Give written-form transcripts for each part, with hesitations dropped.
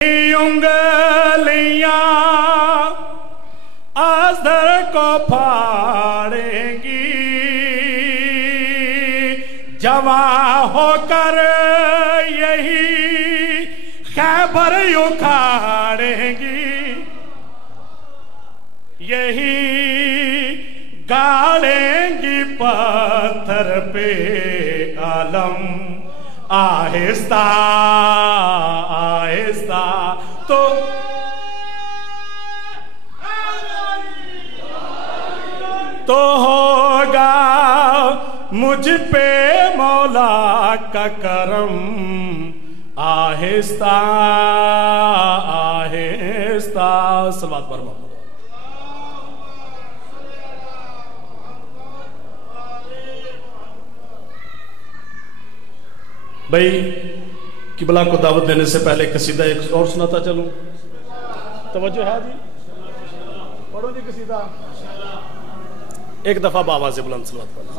انگلیاں آزر کو پھاڑیں گی، جوان ہو کر یہی خیبر اکھاڑیں گی، یہی گاڑیں گی پتھر پہ علم، آہستہ آہستہ تو ہوگا مجھ پہ مولا کا کرم، آہستہ آہستہ صلوات پر محمد۔ بھائی قبلہ کو دعوت دینے سے پہلے قصیدہ ایک اور سناتا چلوں، توجہ ہے جی؟ پڑھو جی قصیدہ ایک دفعہ بآواز بلند صلوات پڑھو۔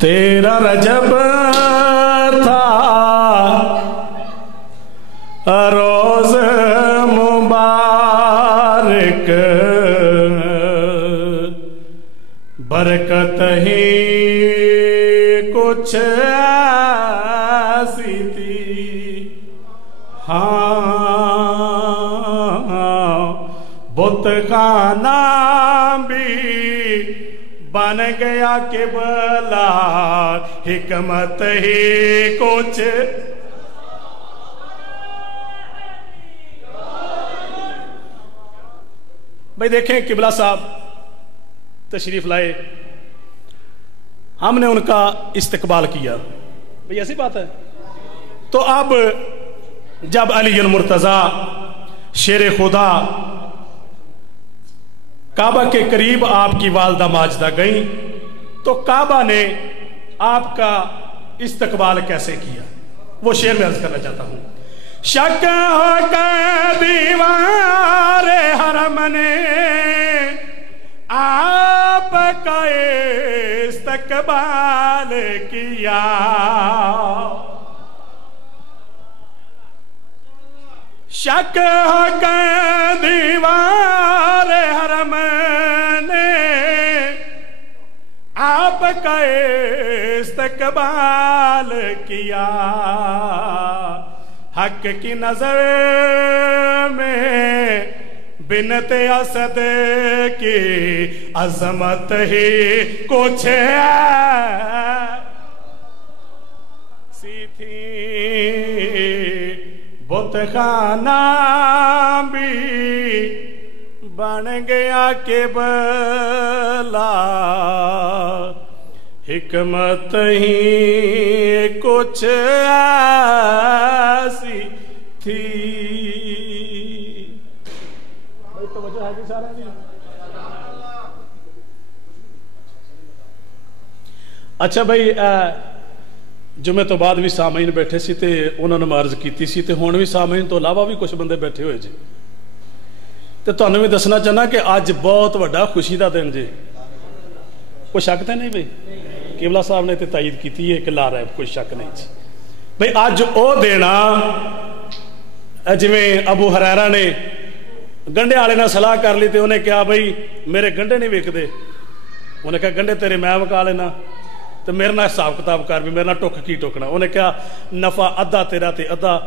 تیرا رجب تھا روز مبارک، برکت ہی کچھ ایسی تھی، ہاں بت خانہ بھی بن گیا قبلہ، حکمت ہی کچھ بھائی دیکھیں قبلہ صاحب تشریف لائے، ہم نے ان کا استقبال کیا، بھئی ایسی بات ہے۔ تو اب جب علی المرتضیٰ شیر خدا کعبہ کے قریب آپ کی والدہ ماجدہ گئیں تو کعبہ نے آپ کا استقبال کیسے کیا، وہ شعر میں عرض کرنا چاہتا ہوں۔ شک ہو کے دیوار حرم نے آپ کا استقبال کیا، شک ہو کے دیوار حرم نے آپ کا استقبال کیا، حق کی نظر میں بنت اسد کی عظمت ہی کچھ ایسی تھی، بت خانہ بھی بن گیا قبلہ، حکمت ہی کچھ ایسی تھی۔ توجہ ہے کہ سارا نہیں؟ اچھا بھائی جمعے تو بعد بھی سامعین بیٹھے سی تے انہوں نے عرض کیتی سی تے ہون بھی سامعین تو علاوہ بھی کچھ بندے بیٹھے ہوئے جی، تے تانوں بھی دسنا چاہنا کہ آج بہت بڑا خوشی دا دن جی، کوئی شک تے نہیں بھائی؟ قبلہ صاحب نے تے تائید کیتی ہے کہ لا رہا ہے، کوئی شک نہیں جی بھائی۔ آج او دینا جویں ابو ہریرہ نے گنڈے والے نال صلاح کر لی تے انہیں کہا بھائی میرے گنڈے نہیں وکدے، انہیں کہا گنڈے تیرے میں وکا لینا تو میرے نال حساب کتاب کر بھی، میرے نال ٹک کی ٹکنا۔ انہیں کہا نفع ادھا تیرا تے ادھا،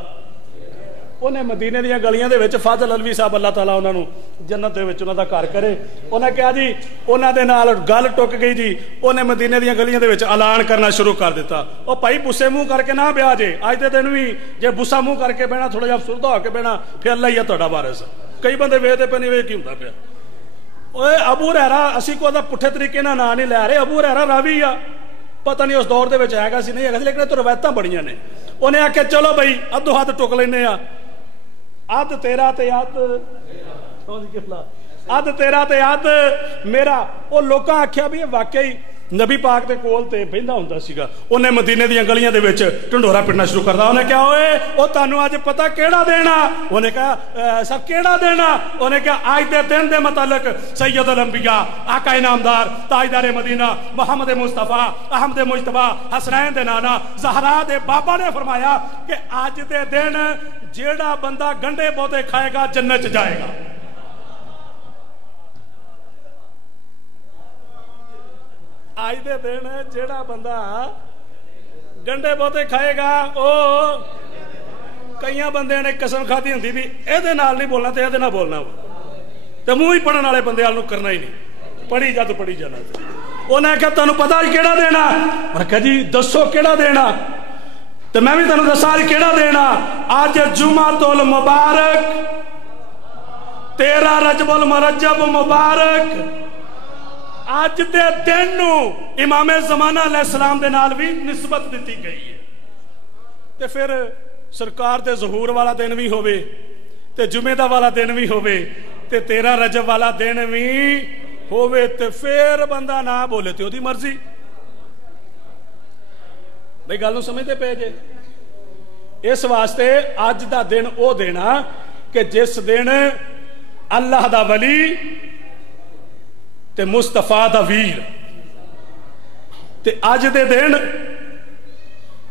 انہیں مدینے دیاں گلیاں دے وچ فاضل علوی صاحب اللہ تعالیٰ انہاں نو جنت دے وچ انہاں دا گھر کرے، انہیں کہا جی انہاں دے نال گل ٹک گئی جی، انہیں مدینے دیاں گلیاں دے وچ اعلان کرنا شروع کر دیتا، او بھائی بسے منہ کر کے نہ بیاہ جے، اج دے دن بھی جے بسا منہ کر کے بہنا تھوڑا جہا افسردہ ہو کے بہنا پھر اللہ ہی ہے تہاڈا وارث۔ کئی بندے ویکھدے پے نہیں ویکھ کی ہوندا پیا، اوے ابو ہریرہ اسی کو دا پٹھے طریقے نال نام نہیں لے رہے، ابو ہریرہ راوی آ، پتہ نہیں اس دور دے وچ ہے گا سی نہیں ہے گا سی، لیکن تو روایتاں بڑیاں نے۔ انہیں آکھیا چلو بھائی ادھو ہاتھ ٹک لینے آ، اد تیرا تے اد اد تیرا تے اد میرا۔ او لوکاں آکھیا بھی واقعی نبی پاک دے کول تے بہندا ہوندا سیگا انہیں مدینے دیاں گلیاں دے وچ ڈھنڈورا پڑنا شروع کردا انہیں کہا اوئے او تانوں اج پتہ کیڑا دینا انہیں کہا سب کیڑا دینا انہیں کہا آج دے دن دے متعلق سید الانبیاء آقا انعامدار تاجدار مدینہ محمد مصطفیٰ احمد مجتبی حسنین دے نانا زہرا دے بابا نے فرمایا کہ آج دے دن جیڑا بندہ گنڈے بوتے کھائے گا جنت چ جائے گا آج دے دن جیڑا بندہ گنڈے بوتے کھائے گا او کئی بندے نے قسم کھادی ہوندی بھی اے نال نہیں بولنا تے اے نال بولنا تے منہ ہی پڑھن والے بندے والوں کرنا ہی نہیں پڑھی جا تو پڑھی جانا انہیں کہا تانوں پتہ کیڑا دینا میں کہا جی دسو کیڑا دینا تے میں بھی تانوں دساں کیڑا دینا اج جمعۃ المبارک 13 رجب المرجب مبارک آج دے دن نو امام زمانہ علیہ السلام دے نال بھی نسبت دیتی گئی ہے تے پھر سرکار دے ظہور والا دن بھی ہوئے تے جمعہ دا والا دن بھی ہوئے تے 13 رجب والا دن بھی ہوئے تے پھر بندہ نہ بولے تے او دی مرضی بھئی گل نوں سمجھتے پے جے اس واسطے اج دا دن او دینا کہ جس دن اللہ دا ولی تے مصطفیٰ دا ویر تے اج دے دن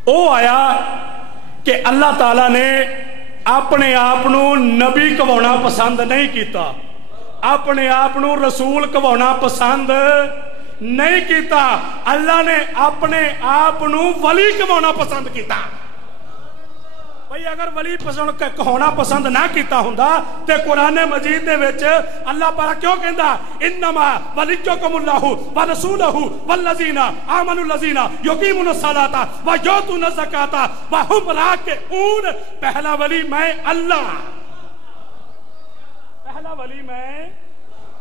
او آیا کہ اللہ تعالیٰ نے اپنے آپنوں نبی کہوانا پسند نہیں کیتا اپنے آپنوں رسول کہوانا پسند نہیں کیتا اللہ نے اپنے آپنوں ولی کہوانا پسند کیتا بھئی اگر ولی کہونا پسند نہ کیتا ہوندا تے قرآن مجید دے وچ اللہ پاک کیوں کہندا انما ولیکم اللہ ورسولہ والذین آمنوا الذین یقیمون الصلاۃ ویؤتون الزکاۃ وهم راکعون پہلا ولی میں اللہ پہلا ولی میں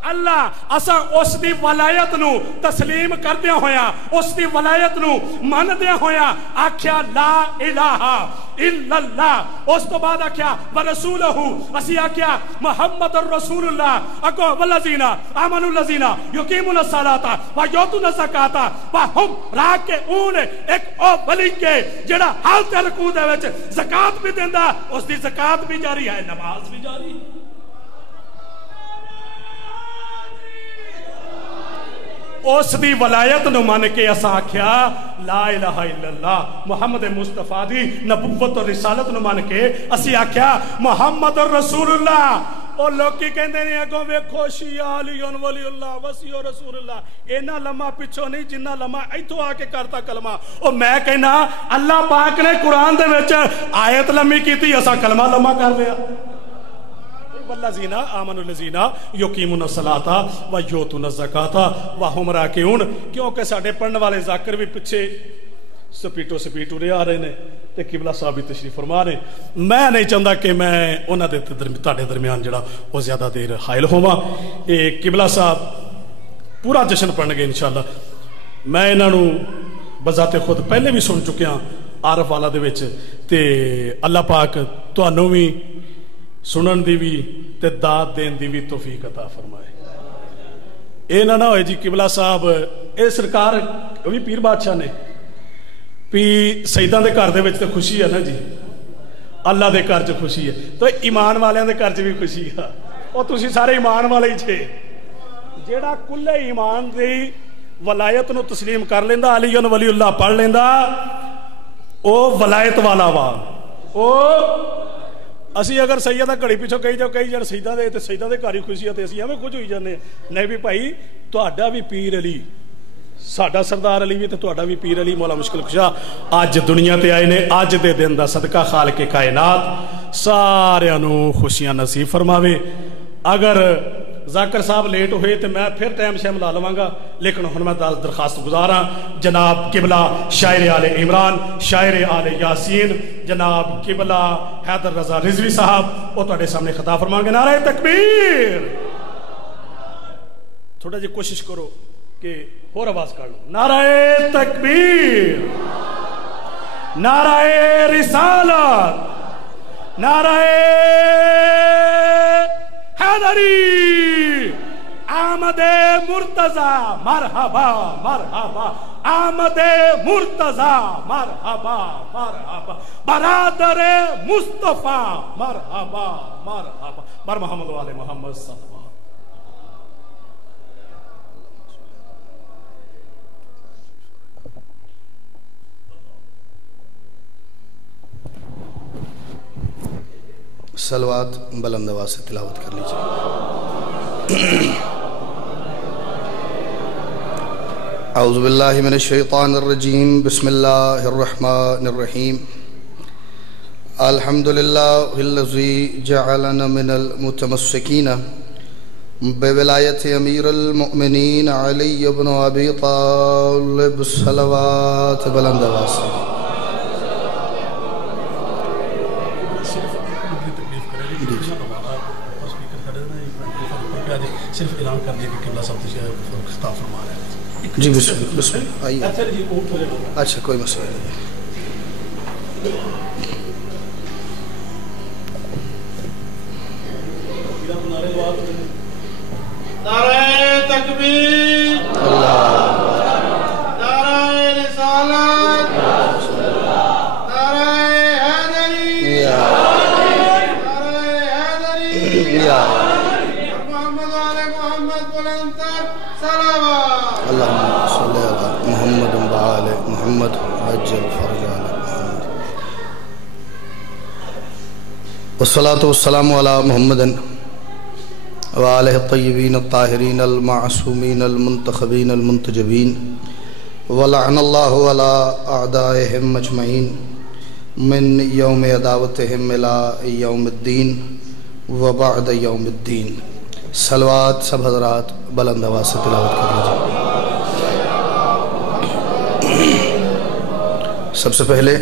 اللہ اساں اس دی ولایت نو تسلیم کردیا ہویا اس دی ولایت نو مندیا ہویا آکھیا لا الہ الا اللہ اس تو بعد آکھیا ورسولہ اسی آکھیا محمد الرسول اللہ اگو والذین آمنوا الذین یقیمون الصلاۃ ویؤتون الزکاۃ وهم راکعون ایک او ولی کے جڑا حالت رکوع دے وچ زکات بھی دیندا اس دی زکات بھی جاری ہے نماز بھی جاری ہے اس دی ولایت نو مان کے اساں آکھیا لا الہ الا اللہ محمد مصطفیٰ دی نبوت اور رسالت نو مان کے اسی آکھیا محمد الرسول اللہ اور لوگ کی کہندے نے اگوں ویکھو شیعہ علی ولی اللہ وسیع رسول اللہ اینا لمحہ پچھو نہیں جنہ لمحہ ایتھوں آ کے کرتا کلمہ اور میں کہنا اللہ پاک نے قرآن دے وچ آیت لمحی کیتی اساں کلمہ لمحہ کر لیا والذین آمنوا الذین یقیمون الصلاۃ ویؤتون الزکاۃ وهم راکعون کیونکہ ساڈے پڑھن والے ذاکر بھی پیچھے سپیٹو رہے آ رہے نے تے قبلہ صاحب بھی تشریف فرما رہے میں نہیں چاہتا کہ میں انہاں دے تواڈے درمیان جڑا وہ زیادہ دیر حائل ہوواں اے قبلہ صاحب پورا جشن پڑھن گے انشاءاللہ میں انہاں نو بذات خود پہلے بھی سن چکیا عارف والا دے وچ تے اللہ پاک تانوں بھی سنن دی بھی تے داد دین دی بھی توفیق عطا فرمائے اے نہ ہوئے جی قبلہ صاحب اے سرکار بھی پیر بادشاہ نے پی سیداں دے گھر دے وچ تے خوشی ہے نا جی اللہ دے گھر چ خوشی ہے تو ایمان والیاں دے گھر چ بھی خوشی ہے او تسی سارے ایمان والے ہی چھے جیڑا کلے ایمان دی ولایت نو تسلیم کر لیندا علی ولی اللہ پڑھ لیندا او ولایت والا وا او اسی اگر سیدہ گھڑی پیچھو کہی جاؤ کہی جان سیدہ دے تے سیدہ دے گھر ہی خوشی ہے تے اسی ہمیں کچھ ہوئی جانے نہیں بھی بھائی تہاڈا بھی پیر علی ساڈا سردار علی بھی تے تہاڈا بھی پیر علی مولا مشکل کشا اج دنیا تے آئے نے اج دے دن دا صدقہ خالق کائنات ساریاں نو خوشیاں نصیب فرماوے اگر ذاکر صاحب لیٹ ہوئے تو میں پھر ٹائم شیم لا لواں گا لیکن ہن میں درخواست گزاراں جناب قبلہ شاعر آل عمران شاعر آل یاسین جناب قبلہ حیدر رضا رضوی صاحب وہ تہاڈے سامنے خطاب فرمائیں گے نعرہ تکبیر تھوڑا جی کوشش کرو کہ اور آواز کر لو نعرہ تکبیر نعرہ رسالت نعرہ حیدری آمد مرتضی مرحبا مرحبا، آمد مرتضی مرحبا مرحبا، برادر مصطفیٰ مرحبا مرحبا، بر محمد والے محمد صلی اللہ علیہ وسلم۔ صلوات بلند آواز سے تلاوت کر لیجیے۔ اعوذ باللہ من الشیطان الرجیم، بسم اللہ الرحمن الرحیم۔ الحمدللہ الذی جعلنا من المتمسکین بولایت امیر المؤمنین علی بن ابی طالب، صلوات بلند آواز سے۔ صرف اعلان کر دیا کہ قبلہ صاحب خطاب فرما رہے ہیں۔ جی بسم اللہ آئیے۔ اچھا کوئی مسئلہ نہیں۔ نعرہ تکبیر، نعرہ رسالت، نعرہ حیدری، نعرہ حیدری، محمد علی محمد بلند تر صلوات۔ اللہم صلی علی محمد وآل محمد عجل فرج علی محمد، والصلاة والسلام علی محمد وآلہ الطیبین الطاہرین المعصومین المنتخبین المنتجبین، ولعن اللہ علی اعدائہم اجمعین من یوم عداوتہم الى یوم الدین وبعد یوم الدین۔ صلوات سب حضرات بلند آواز سے تلاوت کر لیجیے۔ سب سے پہلے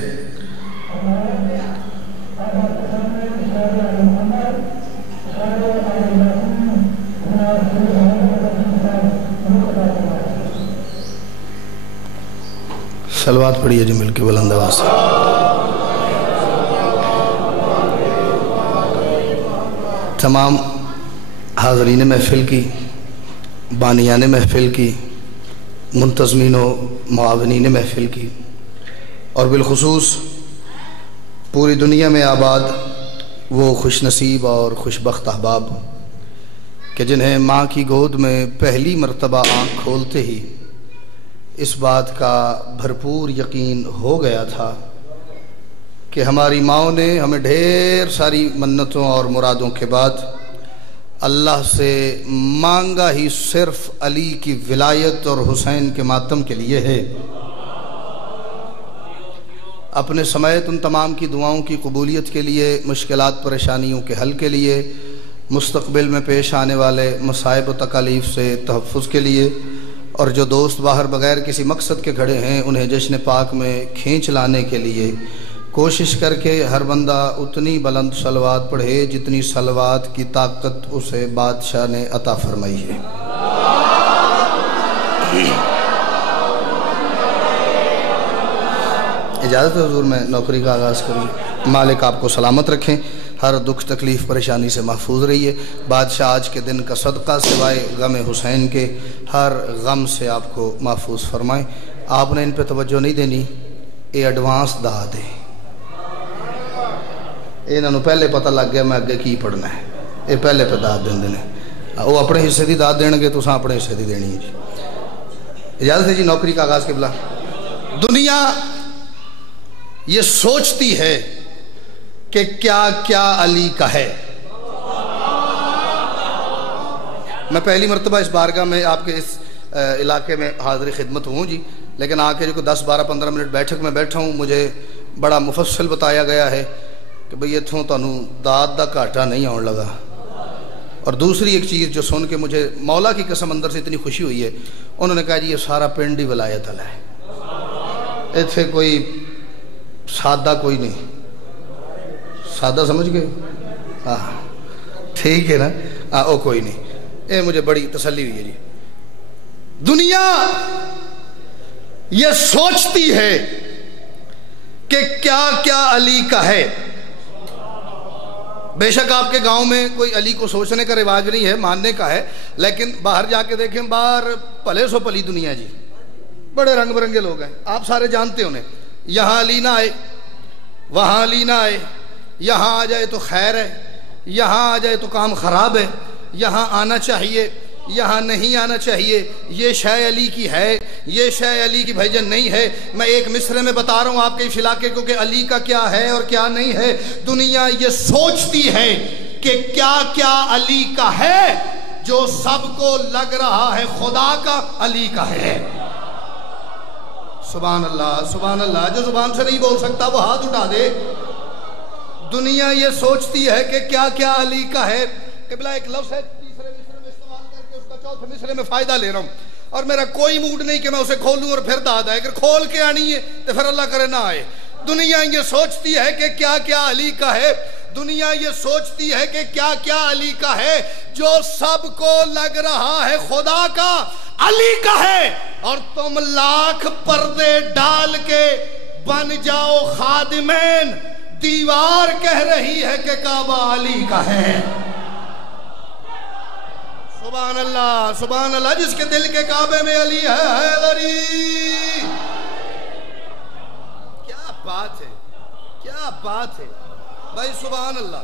صلوات پڑھیے جی مل کے بلند آواز سے۔ تمام حاضرین محفل کی، بانیان محفل کی، منتظمین و معاونین محفل کی، اور بالخصوص پوری دنیا میں آباد وہ خوش نصیب اور خوش بخت احباب کہ جنہیں ماں کی گود میں پہلی مرتبہ آنکھ کھولتے ہی اس بات کا بھرپور یقین ہو گیا تھا کہ ہماری ماں نے ہمیں ڈھیر ساری منتوں اور مرادوں کے بعد اللہ سے مانگا ہی صرف علی کی ولایت اور حسین کے ماتم کے لیے ہے۔ اپنے سمیت ان تمام کی دعاؤں کی قبولیت کے لیے، مشکلات پریشانیوں کے حل کے لیے، مستقبل میں پیش آنے والے مصائب و تکالیف سے تحفظ کے لیے، اور جو دوست باہر بغیر کسی مقصد کے کھڑے ہیں انہیں جشن پاک میں کھینچ لانے کے لیے، کوشش کر کے ہر بندہ اتنی بلند صلوات پڑھے جتنی صلوات کی طاقت اسے بادشاہ نے عطا فرمائی ہے۔ اجازت ہے حضور میں نوکری کا آغاز کروں۔ مالک آپ کو سلامت رکھیں، ہر دکھ تکلیف پریشانی سے محفوظ رہیے۔ بادشاہ آج کے دن کا صدقہ سوائے غم حسین کے ہر غم سے آپ کو محفوظ فرمائیں۔ آپ نے ان پہ توجہ نہیں دینی، یہ ایڈوانس دا دے، انہوں پہلے پتہ لگ گیا میں اگے کی پڑھنا ہے، یہ پہلے پہ داد دیں دینے، وہ اپنے حصے دی داد دیں گے تو ساں اپنے حصے دی دینی ہے جی۔ اجازت ہے جی نوکری کا آغاز قبلہ۔ دنیا یہ سوچتی ہے کہ کیا کیا علی کا ہے۔ میں پہلی مرتبہ اس بارگاہ میں آپ کے اس علاقے میں حاضر خدمت ہوں جی، لیکن آ کے جو 10 12 15 منٹ بیٹھک میں بیٹھا ہوں، مجھے بڑا مفصل بتایا گیا ہے کہ بھئی اتھوں تانوں داد دا گھاٹا نہیں آن لگا۔ اور دوسری ایک چیز جو سن کے مجھے مولا کی قسم اندر سے اتنی خوشی ہوئی ہے، انہوں نے کہا جی یہ سارا پنڈ ہی ولایت والا ہے، ایتھے کوئی سادہ کوئی نہیں۔ سادہ سمجھ گئے؟ ٹھیک ہے نا، او کوئی نہیں۔ اے مجھے بڑی تسلی ہوئی ہے جی۔ دنیا یہ سوچتی ہے کہ کیا کیا علی کا ہے، بے شک آپ کے گاؤں میں کوئی علی کو سوچنے کا رواج نہیں ہے، ماننے کا ہے، لیکن باہر جا کے دیکھیں، باہر پلے سو پلی دنیا جی، بڑے رنگ برنگے لوگ ہیں، آپ سارے جانتے انہیں، یہاں علی نہ آئے، وہاں علی نہ آئے، یہاں آ جائے تو خیر ہے، یہاں آ جائے تو کام خراب ہے، یہاں آنا چاہیے، یہاں نہیں آنا چاہیے، یہ شے علی کی ہے، یہ شے علی کی بھائی جان نہیں ہے۔ میں ایک مصرے میں بتا رہا ہوں آپ کے اس علاقے کو کہ علی کا کیا ہے اور کیا نہیں ہے۔ دنیا یہ سوچتی ہے کہ کیا کیا علی کا ہے، جو سب کو لگ رہا ہے خدا کا علی کا ہے۔ سبحان اللہ سبحان اللہ، جو زبان سے نہیں بول سکتا وہ ہاتھ اٹھا دے۔ دنیا یہ سوچتی ہے کہ کیا کیا علی کا ہے۔ قبلہ ایک لفظ ہے تیسرے مصرے میں استعمال کر کے اس کا چوتھے مصرے میں فائدہ لے رہا ہوں، اور میرا کوئی موڈ نہیں کہ میں اسے کھولوں اور پھر داد آئے، اگر کھول کے آنی ہے تو پھر اللہ کرے نہ آئے۔ دنیا یہ سوچتی ہے کہ کیا کیا علی کا ہے، دنیا یہ سوچتی ہے کہ کیا کیا علی کا ہے، جو سب کو لگ رہا ہے خدا کا علی کا ہے، اور تم لاکھ پردے ڈال کے بن جاؤ خادمین، دیوار کہہ رہی ہے کہ کعبہ علی کا ہے۔ سبحان اللہ سبحان اللہ، جس کے دل کے کعبے میں علی ہے حیدری۔ کیا بات ہے، کیا بات ہے بھائی، سبحان اللہ۔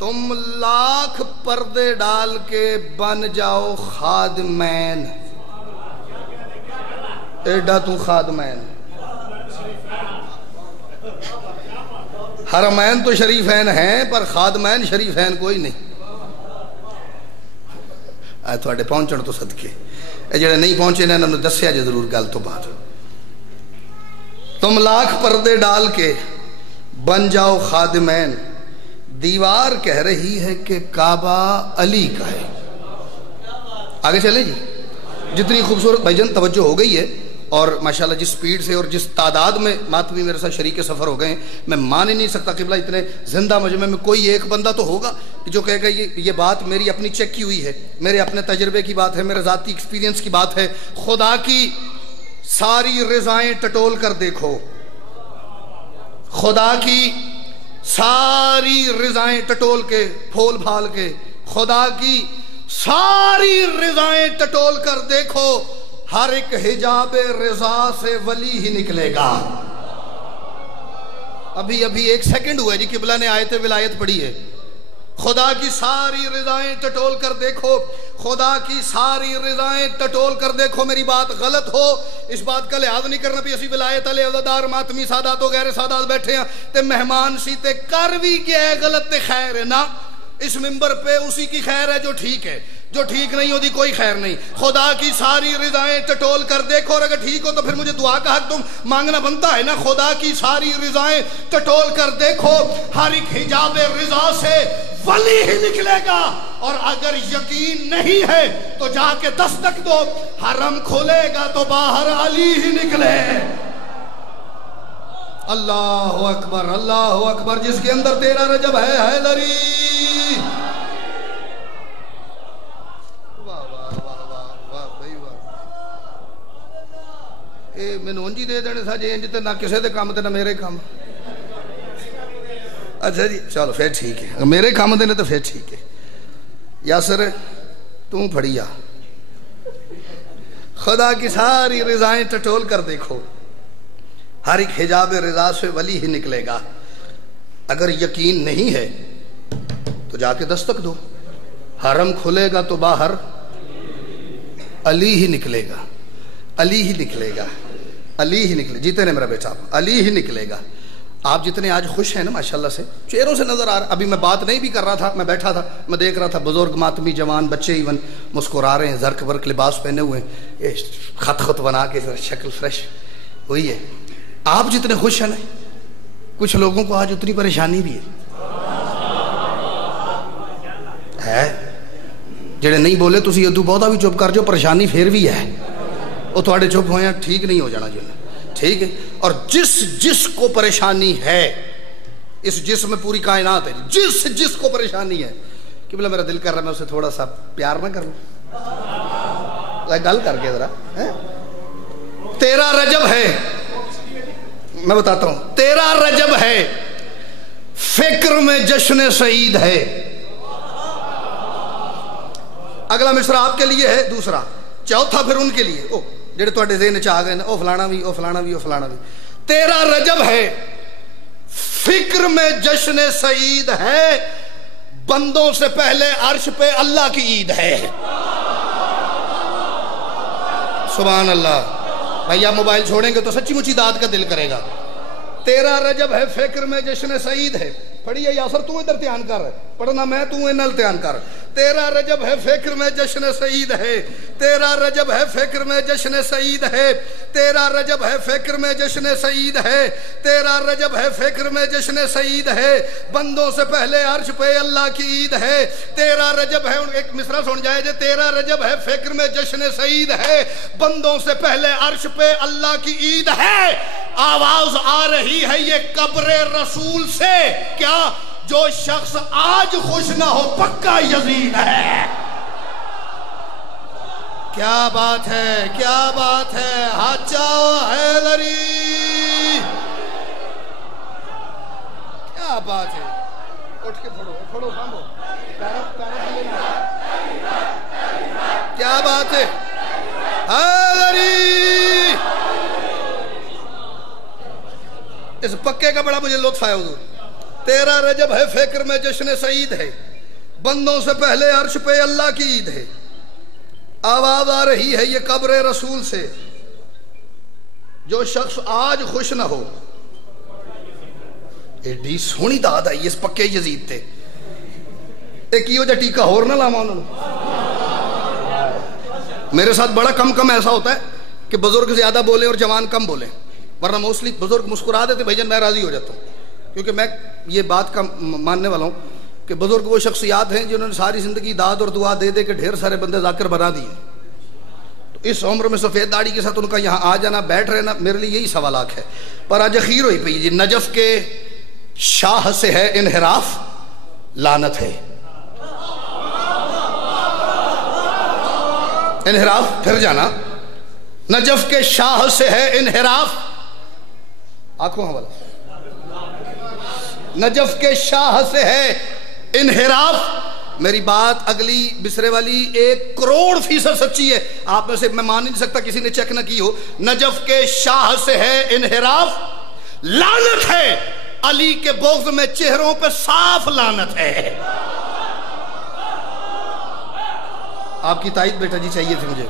تم لاکھ پردے ڈال کے بن جاؤ خادمین، ایڈا تو خادمین، حرمین تو شریفین ہیں پر خادمین شریفین کوئی نہیں۔ تھوڑے پہنچن تو صدقے، جڑے نہیں پہنچے نے انہوں نے دسیا جے ضرور گل تو بات۔ تم لاکھ پردے ڈال کے بن جاؤ خادمین، دیوار کہہ رہی ہے کہ کعبہ علی کا ہے۔ آگے چلیں جی، جتنی خوبصورت بھائی جان توجہ ہو گئی ہے، اور ماشاءاللہ جس سپیڈ سے اور جس تعداد میں ماتمی میرے ساتھ شریک سفر ہو گئے ہیں، میں مان ہی نہیں سکتا قبلہ اتنے زندہ مجمع میں کوئی ایک بندہ تو ہوگا جو کہے گا یہ بات میری اپنی چیک کی ہوئی ہے، میرے اپنے تجربے کی بات ہے، میرے ذاتی ایکسپیرینس کی بات ہے۔ خدا کی ساری رضائیں ٹٹول کر دیکھو، خدا کی ساری رضائیں ٹٹول کے پھول بھال کے، خدا کی ساری رضائیں ٹٹول کر دیکھو، ہر ایک حجاب رضا سے ولی ہی نکلے گا۔ ابھی ایک سیکنڈ ہوا ہے جی، قبلہ نے آیت ولایت پڑھی ہے۔ خدا کی ساری رضائیں ٹٹول کر دیکھو، خدا کی ساری رضائیں ٹٹول کر دیکھو۔ میری بات غلط ہو اس بات کا لحاظ نہیں کرنا بھی اسی ولایت علی عہدیدار ماتمی سادات و غیر سادات بیٹھے ہیں تے مہمان سی تے کر بھی گیا ہے غلط تے خیر ہے نا، اس منبر پہ اسی کی خیر ہے جو ٹھیک ہے، جو ٹھیک نہیں ہوتی کوئی خیر نہیں۔ خدا کی ساری رضائیں ٹٹول کر دیکھو، اور اگر ٹھیک ہو تو پھر مجھے دعا کا حق تم مانگنا بنتا ہے نا۔ خدا کی ساری رضائیں ٹٹول کر دیکھو، ہر ایک حجاب رضا سے ولی ہی نکلے گا، اور اگر یقین نہیں ہے تو جا کے دستک دو، حرم کھولے گا تو باہر علی ہی نکلے۔ اللہ اکبر اللہ اکبر، جس کے اندر تیرا رجب ہے حیدری۔ مینوں انج ہی دے دینے تھا جی، انج تے نہ کسے دے کام تے نہ میرے کام۔ اچھا جی چلو پھر ٹھیک ہے، میرے کام دے نے تو پھر ٹھیک ہے۔ یاسر توں پھڑیا، خدا کی ساری رضائیں ٹٹول کر دیکھو، ہر ایک حجاب رضا سے ولی ہی نکلے گا۔ اگر یقین نہیں ہے تو جا کے دستک دو، حرم کھلے گا تو باہر علی ہی نکلے گا، علی ہی نکلے گا، علی ہی نکلے۔ جیتے نے میرا بیٹا، علی ہی نکلے گا۔ آپ جتنے آج خوش ہیں نا ماشاءاللہ سے، چہروں سے نظر آ رہا۔ ابھی میں بات نہیں بھی کر رہا تھا، میں بیٹھا تھا، میں دیکھ رہا تھا بزرگ ماتمی جوان بچے ایون مسکرا رہے ہیں، زرق ورق لباس پہنے ہوئے ہیں، خط بنا کے شکل فریش ہوئی ہے۔ آپ جتنے خوش ہیں نا، کچھ لوگوں کو آج اتنی پریشانی بھی ہے۔ جڑے نہیں بولے تسی ادو بہتا بھی چپ کر جو، پریشانی پھر بھی ہے، وہ تھوڑے چپ ہوئے ہیں، ٹھیک نہیں ہو جانا جو، ٹھیک ہے۔ اور جس کو پریشانی ہے، اس جسم میں پوری کائنات ہے، جس کو پریشانی ہے، کہ بلا میرا دل کر رہا ہے میں اسے تھوڑا سا پیار نہ کر لوں، گل کر کے ذرا۔ تیرا رجب ہے، میں بتاتا ہوں، تیرا رجب ہے، فکر میں جشن سعید ہے. اگلا مصرع آپ کے لیے ہے, دوسرا. چوتھا پھر ان کے لیے, او جڑے تواڈے ذہن چ آ گئے نا, او فلانا بھی, او فلانا بھی, او فلانا بھی. 13 رجب ہے, فکر میں جشن سعید ہے, بندوں سے پہلے عرش پہ اللہ کی عید ہے. سبحان اللہ. بھائی آپ موبائل چھوڑیں گے تو سچی مچی داد کا دل کرے گا. 13 رجب ہے, فکر میں جشن سعید ہے. پڑھیے یاسر, تو ادھر دھیان کر, پڑھنا میں, تو انہل دھیان کر. 13 رجب ہے, فکر میں جشن سعید ہے. 13 رجب ہے, فکر میں جشن سعید ہے. 13 رجب ہے, فکر میں جشن سعید ہے. 13 رجب ہے, فکر میں جشن سعید ہے, بندوں سے پہلے عرش پہ اللہ کی عید ہے. 13 رجب ہے, ایک مصرع سن جائے جے. 13 رجب ہے, فکر میں جشن سعید ہے, بندوں سے پہلے عرش پہ اللہ کی عید ہے. آواز آ رہی ہے یہ قبر رسول سے, کیا جو شخص آج خوش نہ ہو پکا یزید ہے. کیا بات ہے, کیا بات ہے. حاجہ حیدری, کیا بات ہے. اٹھ کے پڑھو, پڑھو, سامو. کیا بات ہے. حیدری, اس پکے کا بڑا مجھے لطف آیا حضور. 13 رجب ہے, فکر میں جشن سعید ہے, بندوں سے پہلے عرش پہ اللہ کی عید ہے. آواز آ رہی ہے یہ قبر رسول سے, جو شخص آج خوش نہ ہو. ایڈی سونی داد آئی اس پکے یزید تے. ایک یہ جا ٹیکا ہور نہ لاما انہوں نے. میرے ساتھ بڑا کم ایسا ہوتا ہے کہ بزرگ زیادہ بولیں اور جوان کم بولیں, ورنہ موسٹلی بزرگ مسکرا دیتے بھائی جان میں راضی ہو جاتا ہوں. کیونکہ میں یہ بات کا ماننے والا ہوں کہ بزرگ وہ شخصیات ہیں جنہوں نے ساری زندگی داد اور دعا دے دے کے ڈھیر سارے بندے ذاکر بنا دیے. تو اس عمر میں سفید داڑھی کے ساتھ ان کا یہاں آ جانا, بیٹھ رہنا, میرے لیے یہی سوالات ہے. پر آج اخیر ہوئی پئی جی, نجف کے شاہ سے ہے انحراف, لعنت ہے. انحراف, پھر جانا. نجف کے شاہ سے ہے انحراف, آنکھوں حوالہ. نجف کے شاہ سے ہے انحراف. میری بات اگلی بسرے والی 1,00,00,000% سچی ہے. آپ میں سے میں مان نہیں سکتا کسی نے چیک نہ کی ہو. نجف کے شاہ سے ہے انحراف, لعنت ہے. علی کے بغض میں چہروں پہ صاف لعنت ہے. آپ کی تائید بیٹا جی چاہیے تھی مجھے.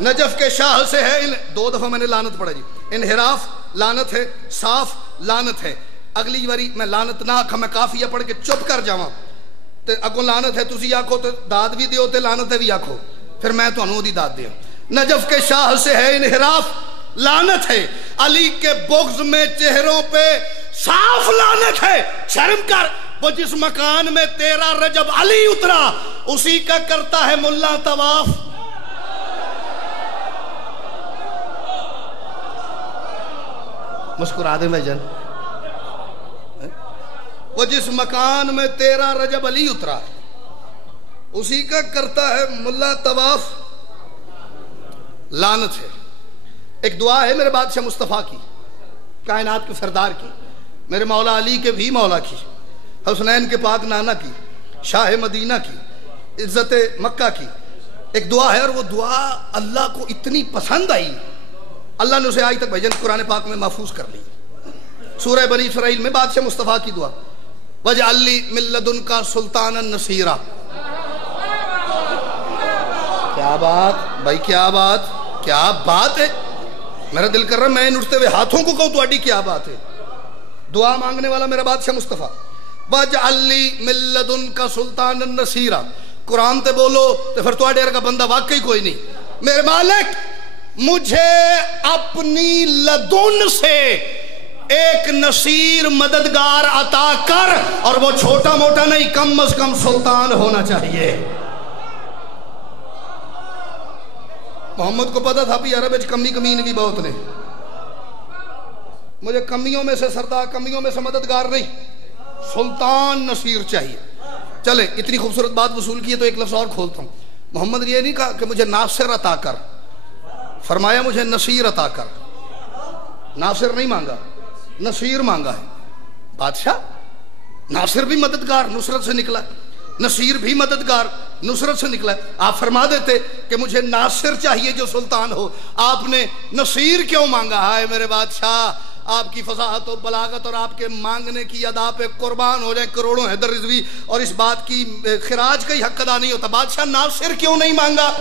نجف کے شاہ سے ہے 2 دفعہ میں نے لعنت پڑھا جی. انحراف لعنت ہے, صاف لعنت ہے. اگلی باری میں لعنت نہ آکھا, میں کافیہ پڑھ کے چپ کر جاواں تے اگوں لعنت ہے تسی آکھو تے داد بھی دیو تے لعنت ہے بھی آکھو, پھر میں تانوں دی داد دیاں. نجف کے شاہ سے ہے انحراف, لعنت ہے. علی کے بغض میں چہروں پہ صاف لعنت ہے. شرم کر, وہ جس مکان میں 13 رجب علی اترا اسی کا کرتا ہے ملا طواف. مسکرا دیں بھائی جان. وہ جس مکان میں 13 رجب علی اترا اسی کا کرتا ہے ملا طواف, لعنت ہے. ایک دعا ہے میرے بادشاہ مصطفیٰ کی, کائنات کے سردار کی, میرے مولا علی کے بھی مولا کی, حسنین کے پاک نانا کی, شاہ مدینہ کی, عزت مکہ کی. ایک دعا ہے اور وہ دعا اللہ کو اتنی پسند آئی, اللہ نے اسے آج تک بھائی قرآن پاک میں محفوظ کر لی. سورہ بنی اسرائیل میں بادشاہ مصطفیٰ کی دعا, وَجْعَلْ لِي مِن لَّدُنْكَ سُلْطَانًا نَصِيرًا. کیا بات بھائی, کیا بات, کیا بات ہے. میرا دل کر رہا ہے میں ان اٹھتے ہوئے ہاتھوں کو کہوں تواڈی کیا بات ہے. دعا مانگنے والا میرا بادشاہ مصطفیٰ. وَجْعَلْ لِي مِن لَّدُنْكَ سُلْطَانًا نَصِيرًا. قرآن تے بولو تو پھر تواڈے ورگا بندہ واقعی کوئی نہیں. میرے مالک مجھے اپنی لدن سے ایک نصیر مددگار عطا کر, اور وہ چھوٹا موٹا نہیں, کم از کم سلطان ہونا چاہیے. محمد کو پتا تھا بھی عرب وچ کمی کمین بھی بہت نے, مجھے کمیوں میں سے سردار, کمیوں میں سے مددگار نہیں, سلطان نصیر چاہیے. چلے اتنی خوبصورت بات وصول کی ہے تو ایک لفظ اور کھولتا ہوں. محمد نے یہ نہیں کہا کہ مجھے ناصر عطا کر, فرمایا مجھے نصیر عطا کر. ناصر نہیں مانگا, نصیر مانگا ہے. بادشاہ ناصر بھی مددگار نصرت سے نکلا، نصیر بھی مددگار نصرت سے نکلا. آپ فرما دیتے کہ مجھے ناصر چاہیے جو سلطان ہو، آپ نے نصیر کیوں مانگا؟ ہائے میرے بادشاہ، آپ کی فصاحت و بلاغت اور آپ کے مانگنے کی ادا پہ قربان ہو جائے کروڑوں حیدر رضوی، اور اس بات کی خراج کا ہی حق ادا نہیں ہوتا. بادشاہ ناصر کیوں نہیں مانگا،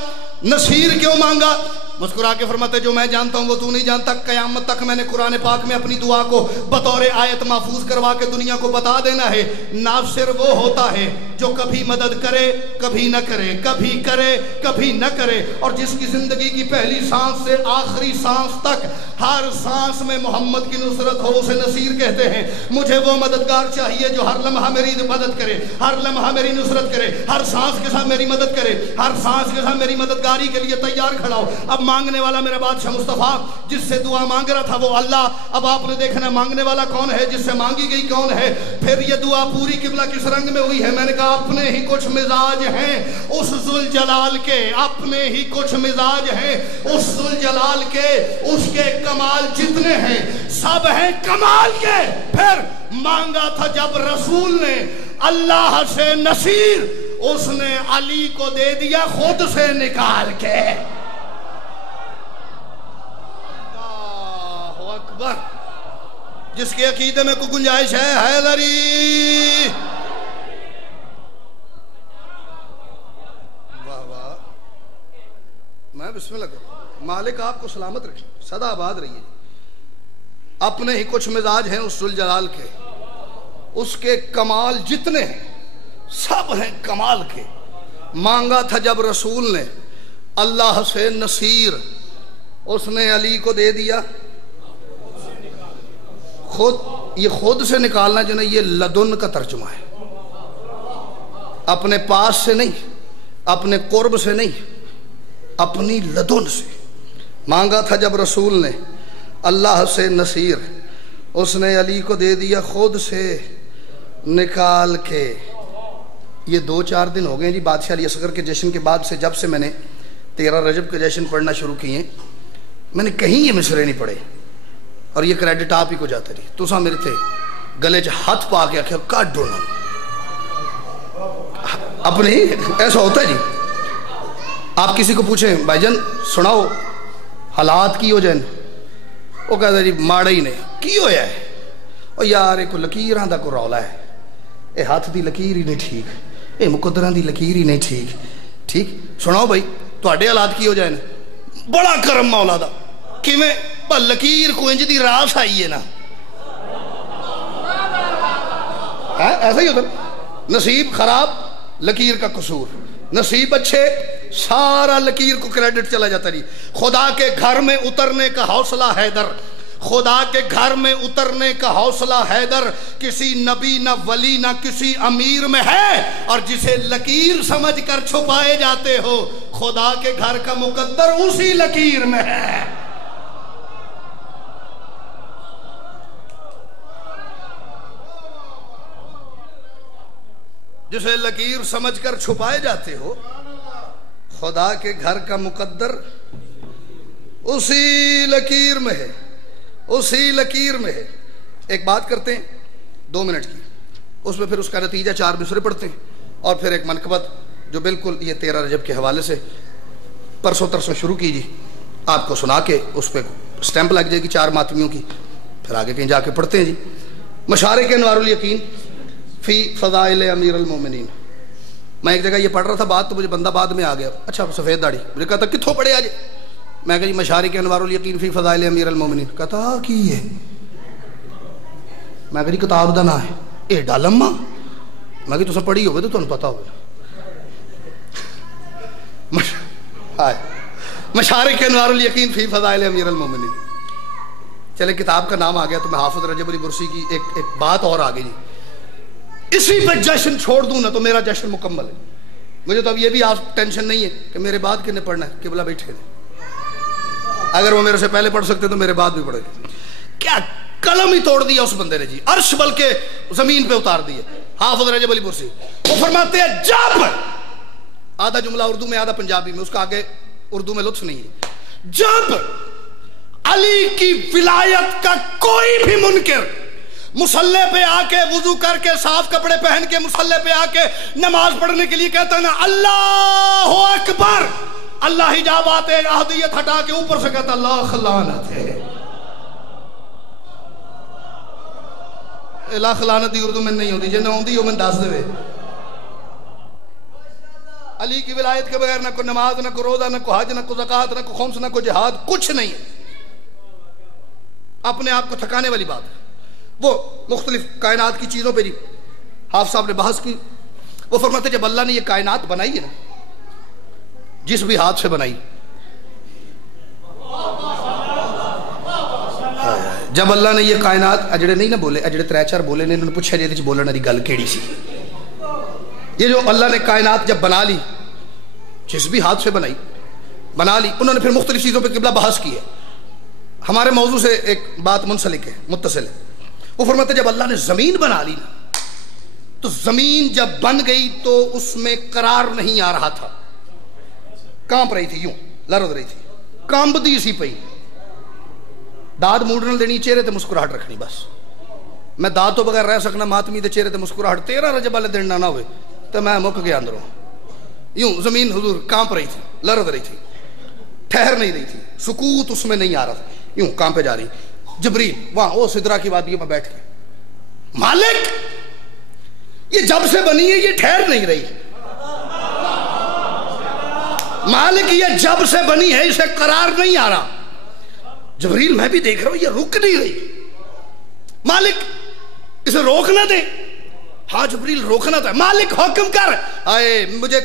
نصیر کیوں مانگا؟ مسکرا کے فرماتے جو میں جانتا ہوں وہ تو نہیں جانتا. قیامت تک میں نے قرآن پاک میں اپنی دعا کو بطور آیت محفوظ کروا کے دنیا کو بتا دینا ہے. ناصر وہ ہوتا ہے جو کبھی مدد کرے کبھی نہ کرے، کبھی کرے کبھی نہ کرے، اور جس کی زندگی کی پہلی سانس سے آخری سانس تک ہر سانس میں محمد کی نصرت ہو، اسے نصیر کہتے ہیں. مجھے وہ مددگار چاہیے جو ہر لمحہ میری مدد کرے، ہر لمحہ میری نصرت کرے، ہر سانس کے ساتھ میری مدد کرے، ہر سانس کے ساتھ میری مددگاری کے لیے تیار کھڑا ہو. اب مانگنے والا میرا بادشاہ مصطفیٰ جس سے دعا مانگ رہا تھا وہ اللہ. اب آپ نے دیکھنا مانگنے والا کون ہے، جس سے مانگی گئی کون ہے. پھر یہ دعا پوری قبلہ کس رنگ میں ہوئی ہے؟ میں نے کہا اپنے ہی کچھ مزاج ہیں اس ذوالجلال کے، اپنے ہی کچھ مزاج ہیں اس ذوالجلال کے. اس کے کمال جتنے ہیں سب ہیں کمال کے. پھر مانگا تھا جب رسول نے اللہ سے نصیر، اس نے علی کو دے دیا خود سے نکال کے. جس کے عقیدے میں کوئی گنجائش ہے حیدری. واہ واہ، میں بسم اللہ کروں. مالک آپ کو سلامت رکھے، سدا آباد رہیے. اپنے ہی کچھ مزاج ہیں اس ذوالجلال کے، اس کے کمال جتنے ہیں سب ہیں کمال کے. مانگا تھا جب رسول نے اللہ سے نصیر، اس نے علی کو دے دیا خود. یہ خود سے نکالنا جو نا یہ لدن کا ترجمہ ہے، اپنے پاس سے نہیں، اپنے قرب سے نہیں، اپنی لدن سے. مانگا تھا جب رسول نے اللہ سے نصیر، اس نے علی کو دے دیا خود سے نکال کے. یہ 2-4 دن ہو گئے جی بادشاہ علی اصغر کے جشن کے بعد سے، جب سے میں نے 13 رجب کے جشن پڑھنا شروع کیے، میں نے کہیں یہ مصرے نہیں پڑھے، اور یہ کریڈٹ آپ ہی کو جاتا رہی. تو سا میرے تھے گلے چ ہاتھ پا کے آخر کٹ ڈونا اپنے ہی. ایسا ہوتا ہے جی. آپ کسی کو پوچھیں بھائی جان سناؤ حالات کی ہو جائیں، وہ کہتا ہے جی ماڑا ہی نہیں کی ہویا ہے. اور یار ایک لکیراں دا کو رولا ہے، اے ہاتھ دی لکیر ہی نہیں ٹھیک، اے مقدراں دی لکیر ہی نہیں ٹھیک. ٹھیک سناؤ بھائی تواڈے حالات کی ہو جائیں. بڑا کرم مولا دا. کیویں؟ پر لکیر کو انج دی راس آئی ہے نا، ایسا ہی ہوتا. نصیب خراب لکیر کا قصور، نصیب اچھے سارا لکیر کو کریڈٹ چلا جاتا. رہی خدا کے گھر میں اترنے کا حوصلہ حیدر، خدا کے گھر میں اترنے کا حوصلہ حیدر کسی نبی نہ ولی نہ کسی امیر میں ہے. اور جسے لکیر سمجھ کر چھپائے جاتے ہو، خدا کے گھر کا مقدر اسی لکیر میں ہے. جسے لکیر سمجھ کر چھپائے جاتے ہو، خدا کے گھر کا مقدر اسی لکیر میں ہے، اسی لکیر میں ہے. ایک بات کرتے ہیں 2 منٹ کی، اس میں پھر اس کا نتیجہ 4 مصرے پڑھتے ہیں، اور پھر ایک منقبت جو بالکل یہ 13 رجب کے حوالے سے پرسوں ترسوں شروع کیجیے، آپ کو سنا کے اس پہ سٹیمپ لگ جائے گی 4 ماتمیوں کی. پھر آگے کہیں جا کے پڑھتے ہیں جی مشارق انوار الیقین فی فضائل امیر المومنین. میں ایک جگہ یہ پڑھ رہا تھا بات، تو مجھے بندہ بعد میں آ گیا، اچھا سفید داڑھی، مجھے کہتا کتوں پڑھے آج؟ میں کہا جی مشارق انوار الیقین فی فضائل امیر المومنین. کہتا کی ہے؟ میں کہا جی کتاب دا نام ہے ایڈا لمبا. میں کہ تساں پڑھی ہوگی تو تمہیں پتا ہوگا. مشارق انوار الیقین فی فضائل امیر المومنین. چلے کتاب کا نام آ گیا تو میں حافظ رجب علی برسی کی ایک بات اور آ گئی جی. اسی پہ جشن چھوڑ دوں نا تو میرا جشن مکمل ہے. مجھے تو اب یہ بھی ٹینشن نہیں ہے کہ میرے بعد کنے پڑھنا ہے، قبلہ بیٹھے ہیں. اگر وہ میرے سے پہلے پڑھ سکتے تو میرے بعد بھی پڑھے. کیا قلم ہی توڑ دیا اس بندے نے جی، عرش بلکہ زمین پہ اتار دیے. حافظ رجب علی برسی وہ فرماتے ہیں جب، آدھا جملہ اردو میں آدھا پنجابی میں، اس کا آگے اردو میں لطف نہیں ہے. جب علی کی ولایت کا کوئی بھی منکر مسلح پہ آ کے وضو کر کے صاف کپڑے پہن کے مسلح پہ آ کے نماز پڑھنے کے لیے کہتا ہے نا اللہ اکبر، اللہ حجابات احدیت ہٹا کے اوپر سے کہتا اللہ خلانت ہے. لاکھ لعنت دی اردو میں نہیں ہوتی، جنہیں ہوندی ہو میں دس دے. علی کی ولایت کے بغیر نہ کوئی نماز، نہ کوئی روزہ، نہ کوئی حج، نہ کوئی زکوٰۃ، نہ کوئی خمس، نہ کوئی جہاد، کچھ نہیں ہے. اپنے آپ کو تھکانے والی بات ہے. وہ مختلف کائنات کی چیزوں پہ جی حافظ صاحب نے بحث کی. وہ فرماتے جب اللہ نے یہ کائنات بنائی ہے نا، جس بھی ہاتھ سے بنائی، جب اللہ نے یہ کائنات، اجڑے نہیں نہ بولے، اجڑے 3-4 بولے نے، انہوں نے پوچھا جی بولنے والی گل کیڑی سی. یہ جو اللہ نے کائنات جب بنا لی، جس بھی ہاتھ سے بنا لی، انہوں نے پھر مختلف چیزوں پہ قبلہ بحث کی ہے. ہمارے موضوع سے ایک بات منسلک ہے، متصل ہے. وہ فرماتے جب اللہ نے زمین بنا لی نا، تو زمین جب بن گئی تو اس میں قرار نہیں آ رہا تھا، کانپ رہی تھی، یوں لرز رہی تھی، کانپدی سی پئی. داد موڑن دینی، چہرے تے مسکراہٹ رکھنی. بس میں داد تو بغیر رہ سکنا، ماتمی دے چہرے تے مسکراہٹ 13 رجب والے دن نہ ہوئے تو میں مک گیا اندروں. یوں زمین حضور کانپ رہی تھی، لرز رہی تھی، ٹھہر نہیں رہی تھی، سکوت اس میں نہیں آ رہا تھا، یوں کانپے جا رہی. جبریل وہاں وہ سدرا کی وادی میں بیٹھ کے، مالک یہ جب سے بنی ہے یہ ٹھہر نہیں رہی، مالک یہ جب سے بنی ہے اسے قرار نہیں آ رہا. جبریل میں بھی دیکھ رہا ہوں یہ رک نہیں رہی، مالک اسے روکنا دے. ہاں جبریل روکنا تھا. مالک حکم کر. آئے مجھے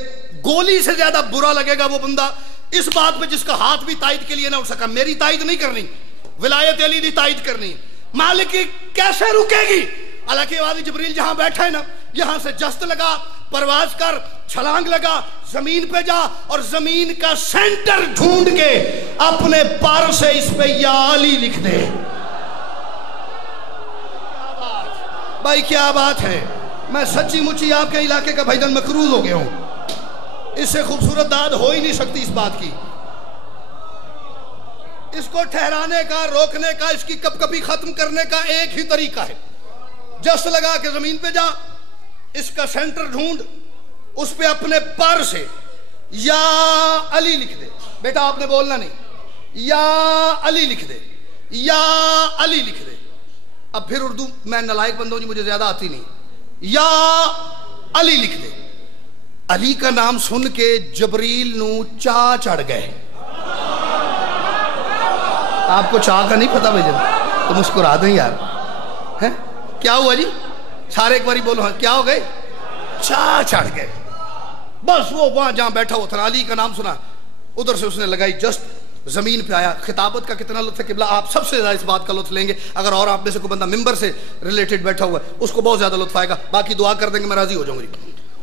گولی سے زیادہ برا لگے گا وہ بندہ اس بات پہ جس کا ہاتھ بھی تائید کے لیے نہ اٹھ سکا. میری تائید نہیں کرنی، ولایت علی دی تائید کرنی. مالک کیسے رکے گی؟ حالانکہ وادی جبریل جہاں بیٹھا ہے نا، یہاں سے جست لگا، پرواز کر، چھلانگ لگا، زمین پہ جا اور زمین کا سینٹر ڈھونڈ کے اپنے پر سے اس پہ یا علی لکھ دے. بھائی کیا بات ہے! میں سچی مچی آپ کے علاقے کا بھائی جان مقروض ہو گیا ہوں. اس سے خوبصورت داد ہو ہی نہیں سکتی اس بات کی. اس کو ٹھہرانے کا، روکنے کا، اس کی کپ کپی ختم کرنے کا ایک ہی طریقہ ہے. جس لگا کے زمین پہ جا، اس کا سینٹر ڈھونڈ، اس پہ اپنے پر سے یا علی لکھ دے. بیٹا آپ نے بولنا نہیں، یا علی لکھ دے، یا علی لکھ دے. اب پھر اردو میں نالائق بندوں جی مجھے زیادہ آتی نہیں. یا علی لکھ دے. علی کا نام سن کے جبریل نو چاہ چڑھ گئے. آپ کو چاہ کا نہیں پتا بھائی جان تو مسکرا دیں یار. کیا ہوا جی؟ سارے ایک باری بولو. ہاں کیا ہو گئے؟ چاہ چڑھ گئے. بس وہ وہاں جہاں بیٹھا ہوا تھا، علی کا نام سنا، ادھر سے اس نے لگائی، جسٹ زمین پہ آیا. خطابت کا کتنا لطف ہے قبلہ، آپ سب سے زیادہ اس بات کا لطف لیں گے. اگر اور آپ میں سے کوئی بندہ ممبر سے ریلیٹڈ بیٹھا ہوا ہے اس کو بہت زیادہ لطف آئے گا. باقی دعا کر دیں گے، میں راضی ہو جاؤں گی.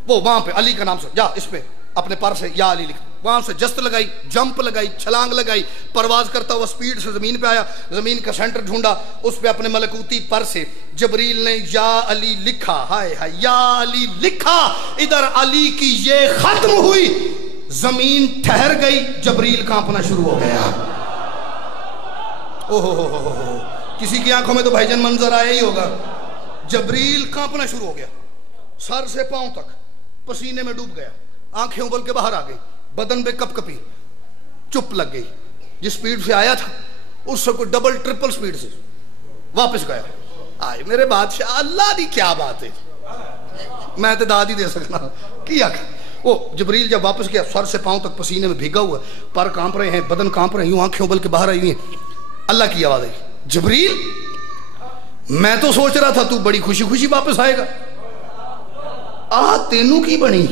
وہ وہاں پہ علی کا نام سنا، جا اس پہ اپنے پر سے یا علی لکھ. وہاں سے جست لگائی، جمپ لگائی، چھلانگ لگائی، پرواز کرتا ہوا سپیڈ سے زمین پہ آیا، زمین کا سینٹر ڈھونڈا، اس پہ اپنے ملکوتی پر سے جبریل نے یا علی لکھا. ہائے ہائے، یا علی لکھا. ادھر علی کی یہ ختم ہوئی، زمین ٹھہر گئی، جبریل کانپنا شروع ہو گیا. اوہ کسی کی آنکھوں میں تو بھائی جان منظر آیا ہی ہوگا. جبریل کانپنا شروع ہو گیا، سر سے پاؤں تک پسینے میں ڈوب گیا، آنکھیں ابل کے باہر آ گئی، بدن پہ کپ کپی، چپ لگ گئی. جس سپیڈ سے آیا تھا اس سے کوئی ڈبل ٹرپل سپیڈ سے واپس گیا. آئے میرے بادشاہ، اللہ دی کیا بات ہے، میں تو داد ہی دے سکنا کیا. وہ جبریل جب واپس گیا، سر سے پاؤں تک پسینے میں بھیگا ہوا، پر کانپ رہے ہیں، بدن کانپ رہے ہیں، یوں آنکھیں ابل کے باہر آئی ہوئی ہیں. اللہ کی آواز آئی، جبریل میں تو سوچ رہا تھا تو بڑی خوشی خوشی واپس آئے گا، تینوں کی بنی.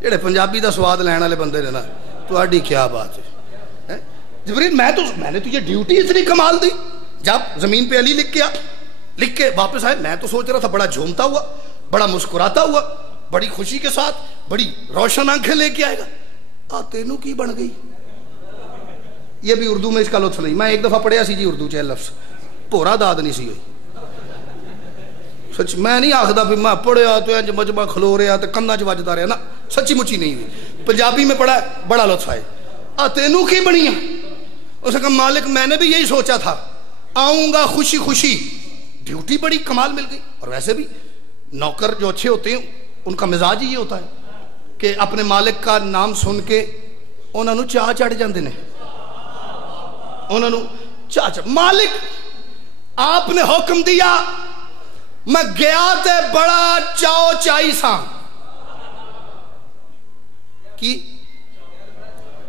جڑے پنجابی دا سواد لین والے بندے نے نا، تہاڈی کیا بات ہے. جبریل میں نے تجھے ڈیوٹی اتنی کمال دی. جب زمین پہ علی لکھ کے واپس آئے، میں تو سوچ رہا تھا بڑا جھومتا ہوا، بڑا مسکراتا ہوا، بڑی خوشی کے ساتھ، بڑی روشن آنکھیں لے کے آئے گا. تینوں کی بن گئی. یہ بھی اردو میں اس کا لطف نہیں. میں ایک دفعہ پڑھیا سی جی اردو چ لفظ، پورا داد نہیں سی ہوئی. سچ میں نہیں آخدا بھی میں پڑھیا تو انج مجمع کھلو رہا تو کنا چ وجدا رہا نا، سچی مچی نہیں ہوئی. پنجابی میں پڑھا، بڑا لطف آئے. تینوں کی بنی ہے. اس نے کہا مالک میں نے بھی یہی سوچا تھا، آؤں گا خوشی خوشی. ڈیوٹی بڑی کمال مل گئی. اور ویسے بھی نوکر جو اچھے ہوتے ہیں ان کا مزاج ہی یہ ہوتا ہے کہ اپنے مالک کا نام سن کے انہوں نے چاہ چڑھ جاندے نے. انہوں نے چاہ چڑھ. مالک آپ نے حکم دیا, میں گیا تے بڑا چاؤ چائی سا کی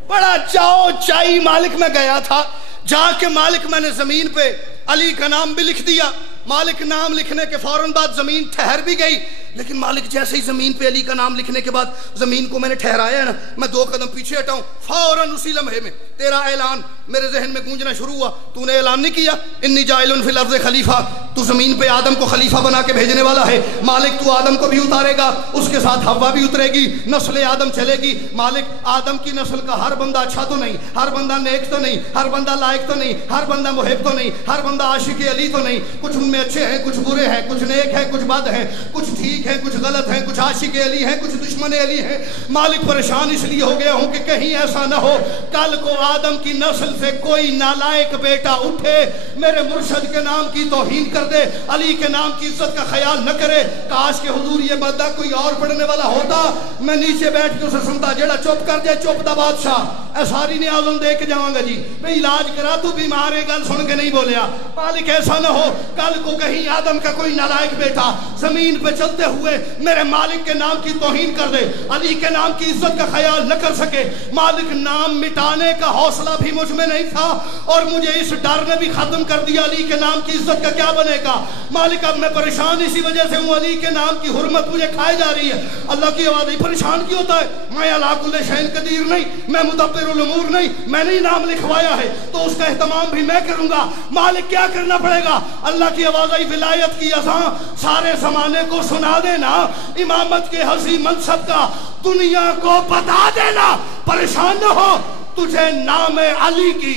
بڑا چاؤ چائی مالک میں گیا تھا. جا کے مالک میں نے زمین پہ علی کا نام بھی لکھ دیا. مالک نام لکھنے کے فوراً بعد زمین ٹھہر بھی گئی. لیکن مالک جیسے ہی زمین پہ علی کا نام لکھنے کے بعد زمین کو میں نے ٹھہرایا ہے نا, میں 2 قدم پیچھے ہٹاؤں, فوراً اسی لمحے میں تیرا اعلان میرے ذہن میں گونجنا شروع ہوا. تو نے اعلان نہیں کیا انی جاعل فی الارض خلیفہ, تو زمین پہ آدم کو خلیفہ بنا کے بھیجنے والا ہے. مالک تو آدم کو بھی اتارے گا, اس کے ساتھ حوا بھی اترے گی, نسل آدم چلے گی. مالک آدم کی نسل کا ہر بندہ اچھا تو نہیں, ہر بندہ نیک تو نہیں, ہر بندہ لائق تو نہیں, ہر بندہ محب تو نہیں, ہر بندہ عاشق علی تو نہیں. کچھ ان میں اچھے ہیں, کچھ برے ہیں, کچھ نیک ہیں, کچھ بد ہیں, کچھ ٹھیک ہیں, کچھ غلط ہیں, کچھ عاشق علی ہیں, کچھ دشمن علی ہیں. مالک پریشان اس لیے ہو گیا ہوں کہ کہیں ایسا نہ ہو کل کو آدم کی نسل سے کوئی نالائق بیٹا اٹھے, میرے مرشد کے نام کی توہین کر دے, علی کے نام کی عزت کا خیال نہ کرے. کاش کہ حضور یہ مدہ کوئی اور پڑھنے والا ہوتا, میں نیچے بیٹھ کے اسے سنتا. جیڑا چپ کر جائے چپ دا بادشاہ, اے ساری نیازوں دے کے جاؤں گا جی, میں علاج کرا, تو بیمار ہے گل سن کے نہیں بولیا. مالک ایسا نہ ہو کل کو کہیں آدم کا کوئی نالائق بیٹا زمین پہ چلتے ہوئے میرے مالک کے نام کی توہین کر دے, علی کے نام کی عزت کا خیال نہ کر سکے. مالک نام مٹانے کا حوصلہ بھی مجھ میں نہیں تھا, اور مجھے اس ڈر نے بھی ختم کر دیا علی کے نام کی عزت کا کیا بنے گا. مالک اب میں پریشان اسی وجہ سے ہوں, علی کے نام کی حرمت مجھے کھائے جا رہی ہے. اللہ کی آواز, پریشان کیوں ہوتا ہے؟ میں علی کل شیء قدیر نہیں, میں مدبر الامور نہیں, میں نے نام لکھوایا ہے تو اس کا اہتمام بھی میں کروں گا. مالک کیا کرنا پڑے گا؟ اللہ کی آواز آئی, ولایت کی اذان سارے زمانے کو سنا دینا, امامت کے حسی منصب کا دنیا کو بتا دینا. پریشان نہ ہو, تجھے نام علی کی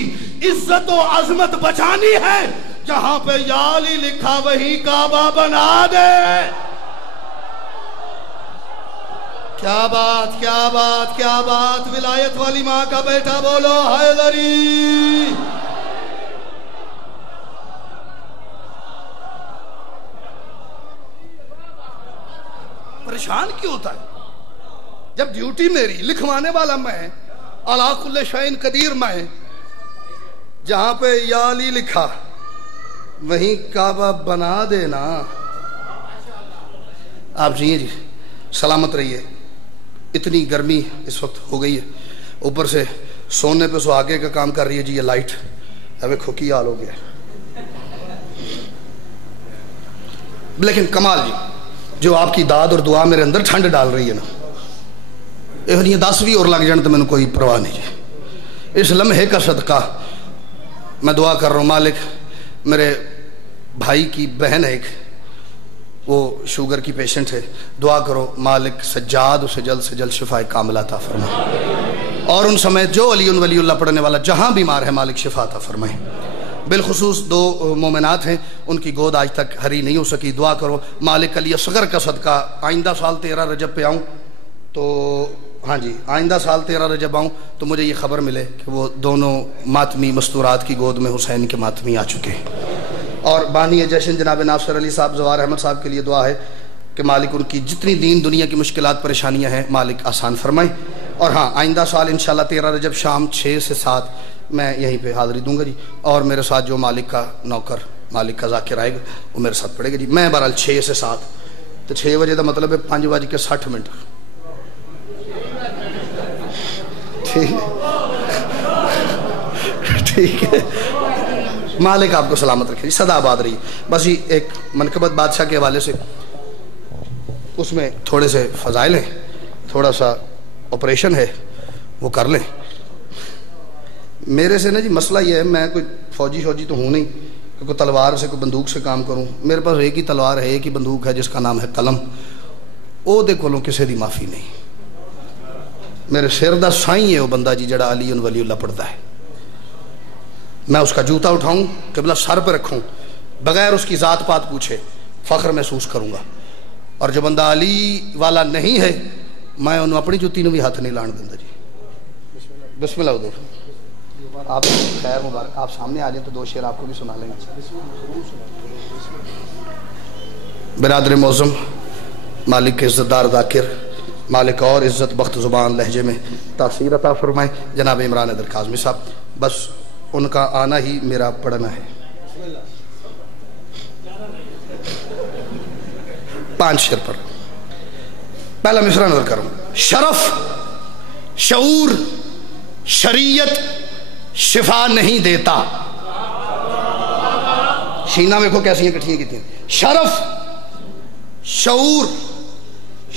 عزت و عظمت بچانی ہے, جہاں پہ یا علی لکھا وہی کعبہ بنا دے. کیا بات, کیا بات, کیا بات. ولایت والی ماں کا بیٹا بولو حیدری. پریشان کیوں ہوتا ہے جب ڈیوٹی میری, لکھوانے والا میں, علی کل شیء قدیر میں, جہاں پہ یا علی لکھا وہیں کعبہ بنا دینا. آپ جی سلامت رہیے. اتنی گرمی اس وقت ہو گئی ہے, اوپر سے سونے پہ سہاگے کا کام کر رہی ہے جی یہ لائٹ, ابھی کھوکی حال ہو گیا. لیکن کمال جی, جو آپ کی داد اور دعا میرے اندر ٹھنڈ ڈال رہی ہے نا, یہ 10 بھی اور لگ جان تو میں نے کوئی پرواہ نہیں جی. اس لمحے کا صدقہ میں دعا کر رہا ہوں. مالک میرے بھائی کی بہن ہے ایک, وہ شوگر کی پیشنٹ ہے, دعا کرو مالک سجاد اسے جلد سے جلد شفا کاملہ عطا فرمائے, اور ان سمیت جو علی ولی اللہ پڑھنے والا جہاں بیمار ہے مالک شفا عطا فرمائے. بالخصوص 2 مومنات ہیں, ان کی گود آج تک ہری نہیں ہو سکی. دعا کرو مالک علی اصغر کا صدقہ, آئندہ سال 13 رجب پہ آؤں تو, ہاں جی آئندہ سال 13 رجب آؤں تو مجھے یہ خبر ملے کہ وہ دونوں ماتمی مستورات کی گود میں حسین کے ماتمی آ چکے ہیں. اور بانی جشن جناب ناصر علی صاحب زوار احمد صاحب کے لیے دعا ہے کہ مالک ان کی جتنی دین دنیا کی مشکلات پریشانیاں ہیں مالک آسان فرمائے. اور ہاں آئندہ سال انشاءاللہ 13 رجب شام 6 سے 7 میں یہیں پہ حاضری دوں گا جی, اور میرے ساتھ جو مالک کا نوکر مالک کا ذاکر آئے گا وہ میرے ساتھ پڑھے گا جی. میں بہرحال 6 سے 7 تو 6 بجے کا مطلب ہے 5:60. ٹھیک ہے, مالک آپ کو سلامت رکھے جی, سدا آباد رہی. بس یہ ایک منقبت بادشاہ کے حوالے سے, اس میں تھوڑے سے فضائل ہیں, تھوڑا سا آپریشن ہے, وہ کر لیں. میرے سے نا جی مسئلہ یہ ہے, میں کوئی فوجی تو ہوں نہیں کہ کوئی تلوار سے کوئی بندوق سے کام کروں. میرے پاس ایک ہی تلوار ہے, ایک ہی بندوق ہے جس کا نام ہے قلم. او دے کولوں کسی دی معافی نہیں. میرے سر دا سائیں ہے وہ بندہ جی جڑا علی ولی اللہ پڑھتا ہے. میں اس کا جوتا اٹھاؤں, قبلہ سر پہ رکھوں, بغیر اس کی ذات پات پوچھے فخر محسوس کروں گا. اور جو بندہ علی والا نہیں ہے میں انہوں اپنی جوتی نو بھی ہاتھ نہیں لان دیندا جی. بسم اللہ. آپ خیر مبارک، آپ سامنے آ جائیں تو 2 شعر آپ کو بھی سنا لیں گے. برادر معظم، مالک کے عزت دار ذاکر، مالک اور عزت بخت زبان لہجے میں تاثیر عطا فرمائیں جناب عمران حیدر کاظمی صاحب. بس ان کا آنا ہی میرا پڑھنا ہے. 5 شعر پر پہلا مصرع نظر کروں. شرف، شعور، شریعت شفا نہیں دیتا. شینا میں کو کیسی ہیں کٹھیاں کیتی ہیں. شرف، شعور،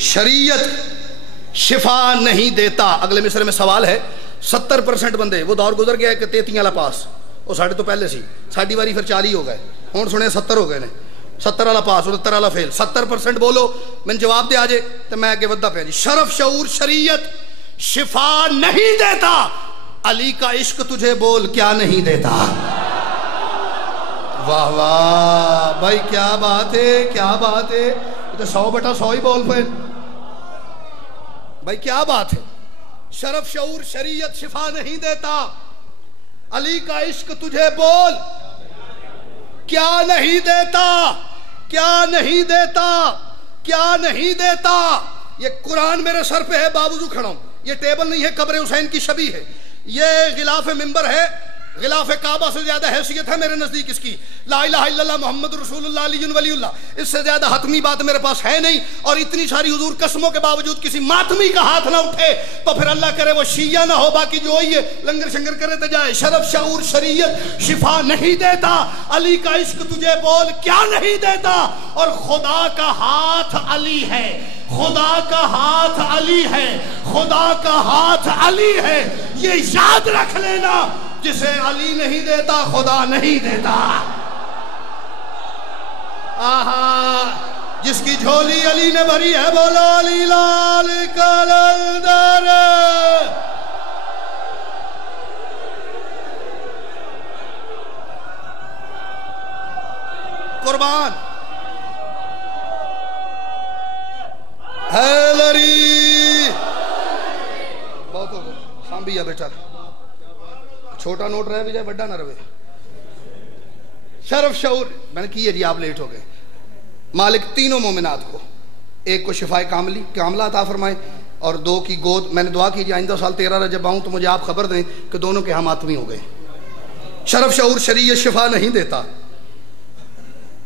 شریعت شفا نہیں دیتا. اگلے مصرے میں سوال ہے. 70% بندے، وہ دور گزر گیا کہ 33 والا پاس، وہ ساڑھے تو پہلے سی، ساڑھی واری پھر 40 ہو گئے، ہون سنے 70 ہو گئے نے. 70 والا پاس، 69 والا فیل. 70% بولو، میں جواب دے آجے تو میں کہ ودہ پہ جی. شرف، شعور، شریعت شفا نہیں دیتا. علی کا عشق تجھے بول کیا نہیں دیتا. واہ واہ بھائی، کیا بات ہے، کیا بات ہے. تو 100/100 ہی بول پہ بھائی، کیا بات ہے. شرف، شعور، شریعت شفا نہیں دیتا. علی کا عشق تجھے بول کیا نہیں دیتا. کیا نہیں دیتا، کیا نہیں دیتا. یہ قرآن میرے سر پہ ہے، باوضو کھڑا ہوں. یہ ٹیبل نہیں ہے، قبر حسین کی شبیہ ہے. یہ غلاف ممبر ہے، غلاف کعبہ سے زیادہ حیثیت ہے میرے نزدیک اس کی. لا الہ الا اللہ محمد رسول اللہ علی ولی اللہ، اس سے زیادہ حتمی بات میرے پاس ہے نہیں. اور اتنی ساری حضور قسموں کے باوجود کسی ماتمی کا ہاتھ نہ اٹھے تو پھر اللہ کرے وہ شیعہ نہ ہو، باقی جو ہوئی ہے لنگر شنگر کرے تو جائے. شرف، شعور، شریعت شفا نہیں دیتا. علی کا عشق تجھے بول کیا نہیں دیتا. اور خدا کا ہاتھ علی ہے، خدا کا ہاتھ علی ہے، خدا کا ہاتھ علی ہے. یہ یاد رکھ لینا، جسے علی نہیں دیتا خدا نہیں دیتا. آہا، جس کی جھولی علی نے بھری ہے بولو علی لال کلندر. قربان حیدری. بہت ہو گیا، سانبیا بیٹا، چھوٹا نوٹ رہے بھی جائے بڑا نہ رہے. شرف، شعور، میں نے کی ہے جی، آپ لیٹ ہو گئے. مالک تینوں مومنات کو، ایک کو شفائے کاملہ عطا فرمائے اور 2 کی گود. میں نے دعا کی جی آئندہ سال 13 رجب آؤں تو مجھے آپ خبر دیں کہ دونوں کے ہم آتمی ہو گئے. شرف، شعور، شریعت شفا نہیں دیتا.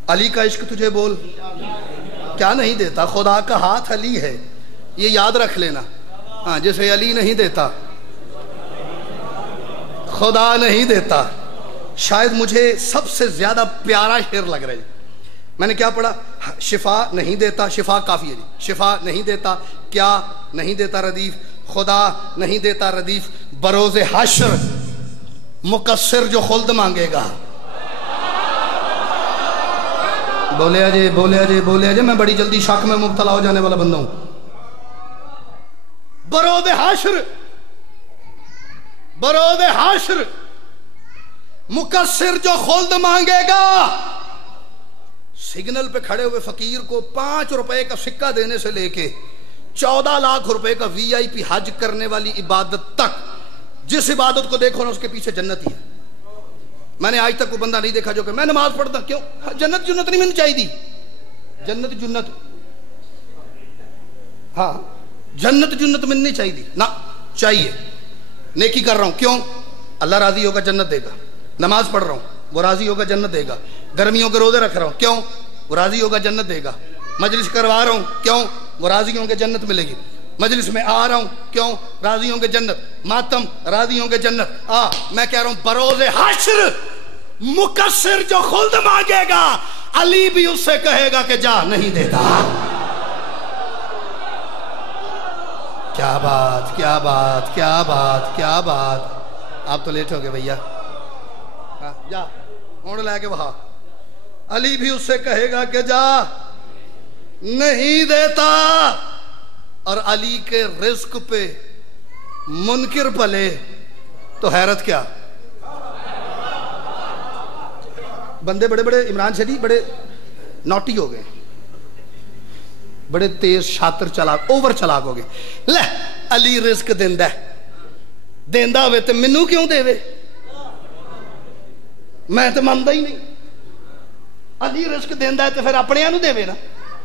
علی کا عشق تجھے بول کیا نہیں دیتا. خدا کا ہاتھ علی ہے، یہ یاد رکھ لینا. ہاں، جسے علی نہیں دیتا خدا نہیں دیتا. شاید مجھے سب سے زیادہ پیارا شعر لگ رہا ہے. میں نے کیا پڑھا؟ شفا نہیں دیتا، شفا کافی ہے جی. شفا نہیں دیتا، کیا نہیں دیتا ردیف. خدا نہیں دیتا ردیف. بروز حشر مقصر جو خلد مانگے گا. بولے اجے، بولے اجے، بولے اجے. میں بڑی جلدی شک میں مبتلا ہو جانے والا بندہ ہوں. بروز حشر، بروز حشر مقصر جو خلد مانگے گا. سگنل پہ کھڑے ہوئے فقیر کو 5 روپے کا سکہ دینے سے لے کے 14 لاکھ روپے کا VIP حج کرنے والی عبادت تک، جس عبادت کو دیکھو نا اس کے پیچھے جنت ہی ہے. میں نے آج تک کوئی بندہ نہیں دیکھا جو کہ میں نماز پڑھتا کیوں جنت جنت نہیں ملنی چاہیے دی. جنت جنت، ہاں جنت جنت ملنی چاہیے دی نہ چاہیے. نیکی کر رہا ہوں کیوں؟ اللہ راضی ہوگا جنت دے گا. نماز پڑھ رہا ہوں وہ راضی ہوگا جنت دے گا. گرمیوں کے روزے رکھ رہا ہوں کیوں؟ وہ راضی ہوگا جنت دے گا. مجلس کروا رہا ہوں کیوں؟ وہ راضی ہوں گے جنت ملے گی. مجلس میں آ رہا ہوں کیوں؟ راضی ہوں گے جنت. ماتم راضی ہوں گے جنت. میں کہہ رہا ہوں بروز حشر مقصر جو خلد مانگے گا علی بھی اس سے کہے گا کہ جا نہیں دیتا. کیا بات، کیا بات، کیا بات، کیا بات. آپ تو لیٹ ہو گئے بھیا. جا ہون لے کے وہاں. علی بھی اس سے کہے گا کہ جا نہیں دیتا. اور علی کے رزق پہ منکر پلے تو حیرت کیا. بندے بڑے بڑے عمران شریف بڑے نوٹی ہو گئے، بڑے تیز شاطر چلاک اوور چلاک ہو گئے. لے علی رزق دیندا ہے، دیندا ہوئے تے مینوں کیوں دے وے. میں تو مانتا ہی نہیں. علی رزق دینا ہے تو پھر اپنے نو دے نا,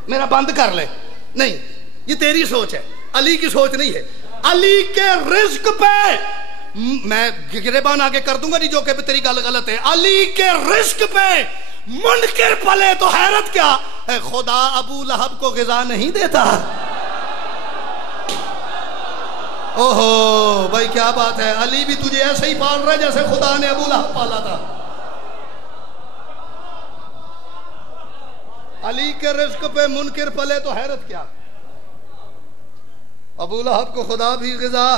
میرا بند کر لے. نہیں, یہ تیری سوچ ہے, علی کی سوچ نہیں ہے. علی کے رزق پہ میں گریبان آگے کر دوں گا نہیں جو کہ تیری گل غلط ہے. علی کے رزق پہ منکر پلے تو حیرت کیا ہے, خدا ابو لہب کو غذا نہیں دیتا. اوہو بھائی کیا بات ہے, علی بھی تجھے ایسے ہی پال رہا ہے جیسے خدا نے ابو لہب پالا تھا. علی کے رزق پہ منکر پلے تو حیرت کیا, ابو لہب کو خدا بھی غذا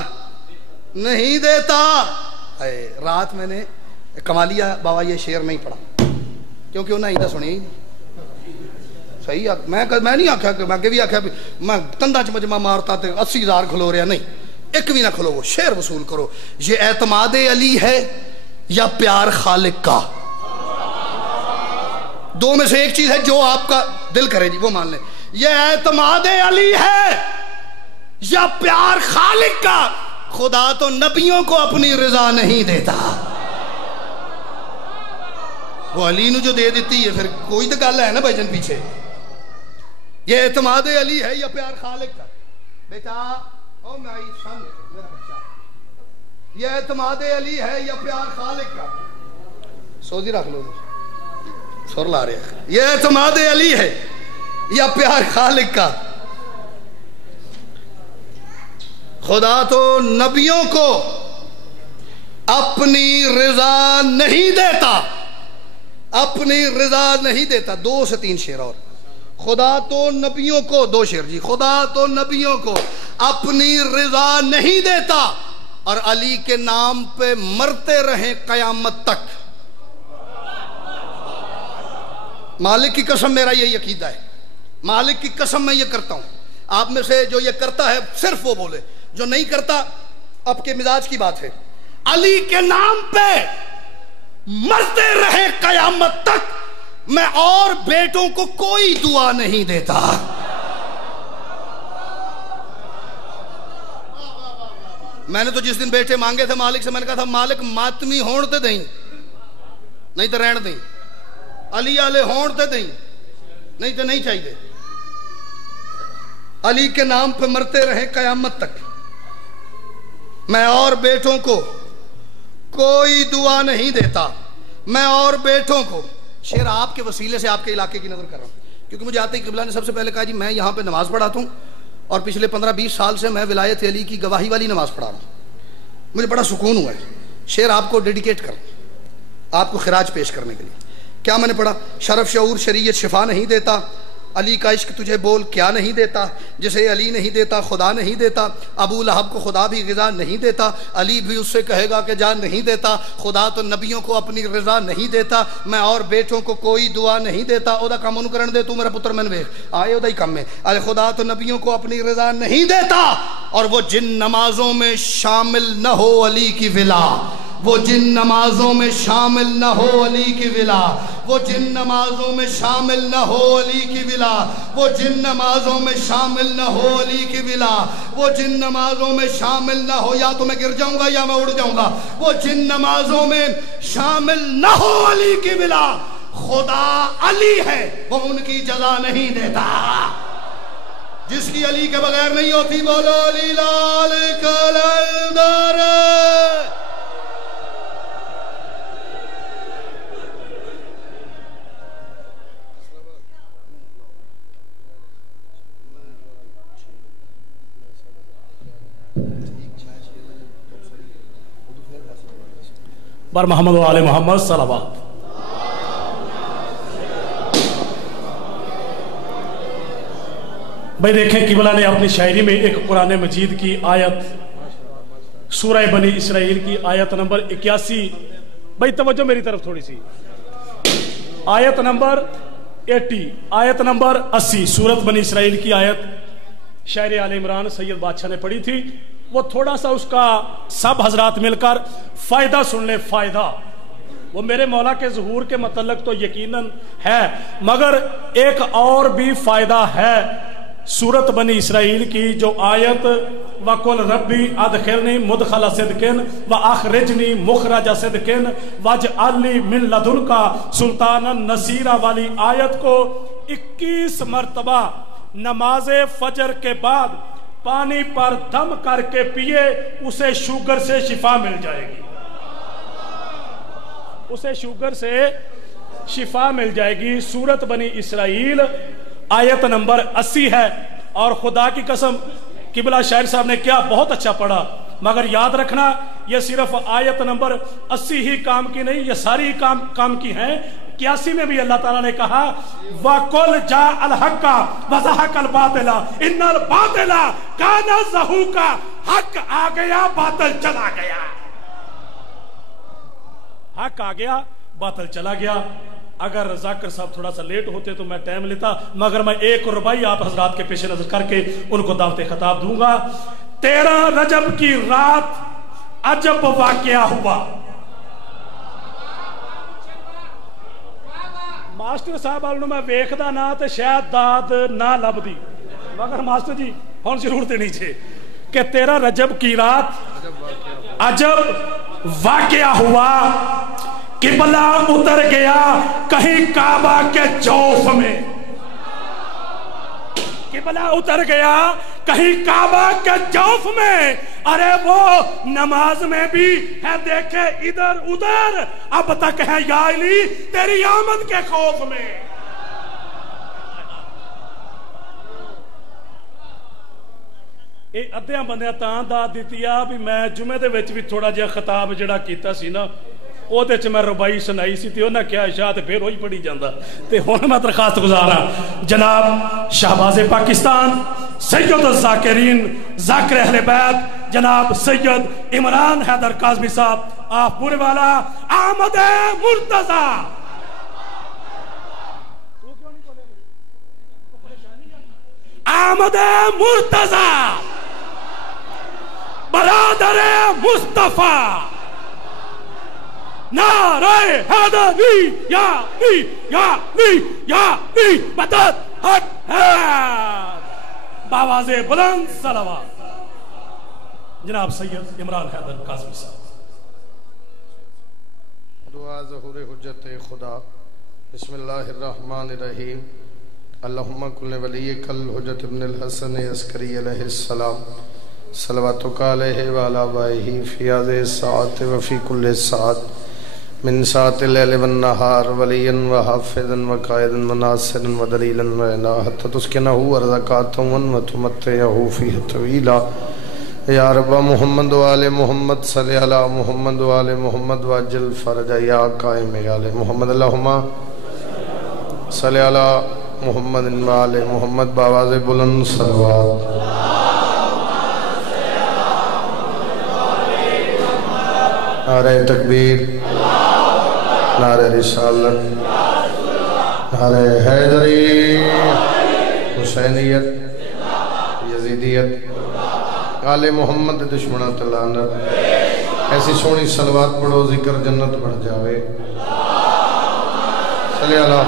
نہیں دیتا. رات میں نے کمالیہ بابا یہ شعر نہیں پڑھا کیونکہ انہیں ہی تو سنی صحیح. میں نہیں آکھا کہ میں بھی آکھا میں تندہ چ مجمع مارتا تے 80,000 کھلو رہا, نہیں ایک بھی نہ کھلو. وہ شعر وصول کرو. یہ اعتماد علی ہے یا پیار خالق کا؟ دو میں سے ایک چیز ہے, جو آپ کا دل کرے جی وہ مان لیں. یہ اعتماد علی ہے یا پیار خالق کا؟ خدا تو نبیوں کو اپنی رضا نہیں دیتا. وہ علی نو جو دے دیتی ہے پھر کوئی تو گل ہے نا بھائی جن پیچھے. یہ اعتماد علی ہے یا پیار خالق کا؟ بیٹا او مائی سن میرا بچہ, یہ اعتماد علی ہے یا پیار خالق کا؟ سوزی رکھ لو, سر لا رہے ہیں. یہ اعتماد علی ہے یا پیار خالق کا؟ خدا تو نبیوں کو اپنی رضا نہیں دیتا, اپنی رضا نہیں دیتا. 2 سے 3 شعر اور. خدا تو نبیوں کو, 2 شعر جی. خدا تو نبیوں کو اپنی رضا نہیں دیتا اور علی کے نام پہ مرتے رہیں قیامت تک. مالک کی قسم میرا یہ عقیدہ ہے, مالک کی قسم میں یہ کرتا ہوں. آپ میں سے جو یہ کرتا ہے صرف وہ بولے, جو نہیں کرتا آپ کے مزاج کی بات ہے. علی کے نام پہ مرتے رہے قیامت تک, میں اور بیٹوں کو کوئی دعا نہیں دیتا. میں نے تو جس دن بیٹے مانگے تھے مالک سے, میں نے کہا تھا مالک ماتمی ہون تے دیں, نہیں تو رہن دیں. علی والے ہون تے دیں, نہیں تو نہیں چاہیے. علی کے نام پہ مرتے رہے قیامت تک, میں اور بیٹوں کو کوئی دعا نہیں دیتا. میں اور بیٹوں کو, شعر آپ کے وسیلے سے آپ کے علاقے کی نظر کر رہا ہوں کیونکہ مجھے آتے ہی قبلہ نے سب سے پہلے کہا جی میں یہاں پہ نماز پڑھاتا ہوں اور پچھلے 15-20 سال سے میں ولایت علی کی گواہی والی نماز پڑھا رہا ہوں. مجھے بڑا سکون ہوا ہے. شعر آپ کو ڈیڈیکیٹ کر, آپ کو خراج پیش کرنے کے لیے. کیا میں نے پڑھا؟ شرف شعور شریعت شفا نہیں دیتا, علی کا عشق تجھے بول کیا نہیں دیتا, جسے علی نہیں دیتا خدا نہیں دیتا. ابو لہب کو خدا بھی غذا نہیں دیتا, علی بھی اس سے کہے گا کہ جان نہیں دیتا. خدا تو نبیوں کو اپنی رضا نہیں دیتا, میں اور بیٹوں کو کوئی دعا نہیں دیتا. او دا کام انہوں کرن دے, تو میرا پتر میں نے آئے او دا ہی کام ہے. ارے خدا تو نبیوں کو اپنی رضا نہیں دیتا اور وہ جن نمازوں میں شامل نہ ہو علی کی ولا, وہ جن نمازوں میں شامل نہ ہو علی کی ولا, وہ جن نمازوں میں شامل نہ ہو علی کی ولا, وہ جن نمازوں میں شامل نہ ہو علی کی ولا, وہ جن نمازوں میں شامل نہ ہو, یا تو میں گر جاؤں گا یا میں اڑ جاؤں گا, وہ جن نمازوں میں شامل نہ ہو علی کی ولا. خدا علی ہے وہ ان کی جزا نہیں دیتا. جس کی علی کے بغیر نہیں ہوتی, بولو علی لال کلندر. بر محمد و آل محمد صلوات. بھائی دیکھیں قبلہ نے اپنی شاعری میں ایک قرآن مجید کی آیت, سورہ بنی اسرائیل کی آیت نمبر 81, بھائی توجہ میری طرف تھوڑی سی, آیت نمبر 80, آیت نمبر 80 سورت بنی اسرائیل کی آیت شاعر آل عمران سید بادشاہ نے پڑھی تھی. وہ تھوڑا سا اس کا سب حضرات مل کر فائدہ سن لے. فائدہ وہ میرے مولا کے ظہور کے متعلق تو یقیناً ہے, مگر ایک اور بھی فائدہ ہے. سورت بنی اسرائیل کی جو آیت وَقُلْ رَبِّ أَدْخِلْنِي مُدْخَلَ صِدْقٍ وَأَخْرِجْنِي مُخْرَجَ صِدْقٍ وَاجْعَلْ لِي مِن لَدُنْكَ سُلْطَانًا نَصِيرًا والی آیت کو 21 مرتبہ نماز فجر کے بعد پانی پر دم کر کے پیے، اسے شوگر سے شفا مل جائے گی، اسے شوگر سے شفا مل جائے گی۔ سورت بنی اسرائیل آیت نمبر 80 ہے، اور خدا کی قسم قبلہ شاعر صاحب نے کیا بہت اچھا پڑھا، مگر یاد رکھنا یہ صرف آیت نمبر 80 ہی کام کی نہیں، یہ ساری کام کی ہیں۔ 81 میں بھی اللہ تعالیٰ نے کہا وَقُلْ جَاءَ الْحَقَّ وَزَهَقَ الْبَاطِلَ إِنَّ الْبَاطِلَ كَانَ زَهُوقًا، حق آ گیا باطل چلا گیا، حق آ گیا باطل چلا گیا۔ اگر ذاکر صاحب تھوڑا سا لیٹ ہوتے تو میں ٹائم لیتا، مگر میں 1 ربائی آپ حضرات کے پیش نظر کر کے ان کو دعوت خطاب دوں گا۔ 13 رجب کی رات عجب واقعہ ہوا۔ ماسٹر صاحب والوں میں ویکھدا نہ تے شاید داد نہ لبدی، مگر ماسٹر جی ہن ضرور دینی چاہیے کہ 13 رجب کی رات عجب واقعہ ہوا۔ قبلہ اتر گیا کہیں کعبہ کے جوف میں، قبلہ اتر گیا کہیں کعبہ کے جوف میں، ارے وہ نماز میں بھی ہے دیکھے ادھر ادھر، اب تک ہے یا علی تیری آمد کے خوف میں۔ ادھیاں بندیاں تاں داد دیتی آ بھی میں جمعے دے وچ بھی تھوڑا جہا خطاب جڑا کیتا سی نا، او دے چ میں ربائی سنائی سی تے انہاں کیا شاہ تے پھر وہی پڑھی جاندا، تے ہن میں درخواست گزارا جناب شہباز پاکستان سید الذاکرین ذاکر اہل بیت جناب سید عمران حیدر کاظمی صاحب، آپ پورے والا آمد مرتضی آمد مرتضی برادر مصطفیٰ نعرہ حیدری یا علی یا علی یا علی مدد حق ہے، باواز بلند صلوات جناب سید عمران حیدر کاظمی صاحب۔ دعا ظہور حجت خدا۔ بسم اللہ الرحمن الرحیم۔ اللہم کل ولیک الحجت ابن الحسن عسکری علیہ السلام، صلواتک علیہ وعلی آبائہ فی هذه الساعة وفی کل ساعة من ساعة اللیل والنہار ولیا وحافظا وقائدا وناصرا ودلیلا وعلا حتی تسکنہ ارزقاتا وتمتعہ فیہ طویلا۔ یا رب محمد و آل محمد صلی علی محمد و آل محمد واجل فرج یا قائم آل محمد، اللہم صلی علی محمد و آل محمد باواز بلند صلوات۔ نعرہ تکبیر، نعرہ رسالت، نعرہ حیدری، حسینیت، یزیدیت، آل محمد دشمنہ تلانت۔ ایسی سونی صلوات پڑھو ذکر جنت بڑھ جاوے۔ صلی اللہ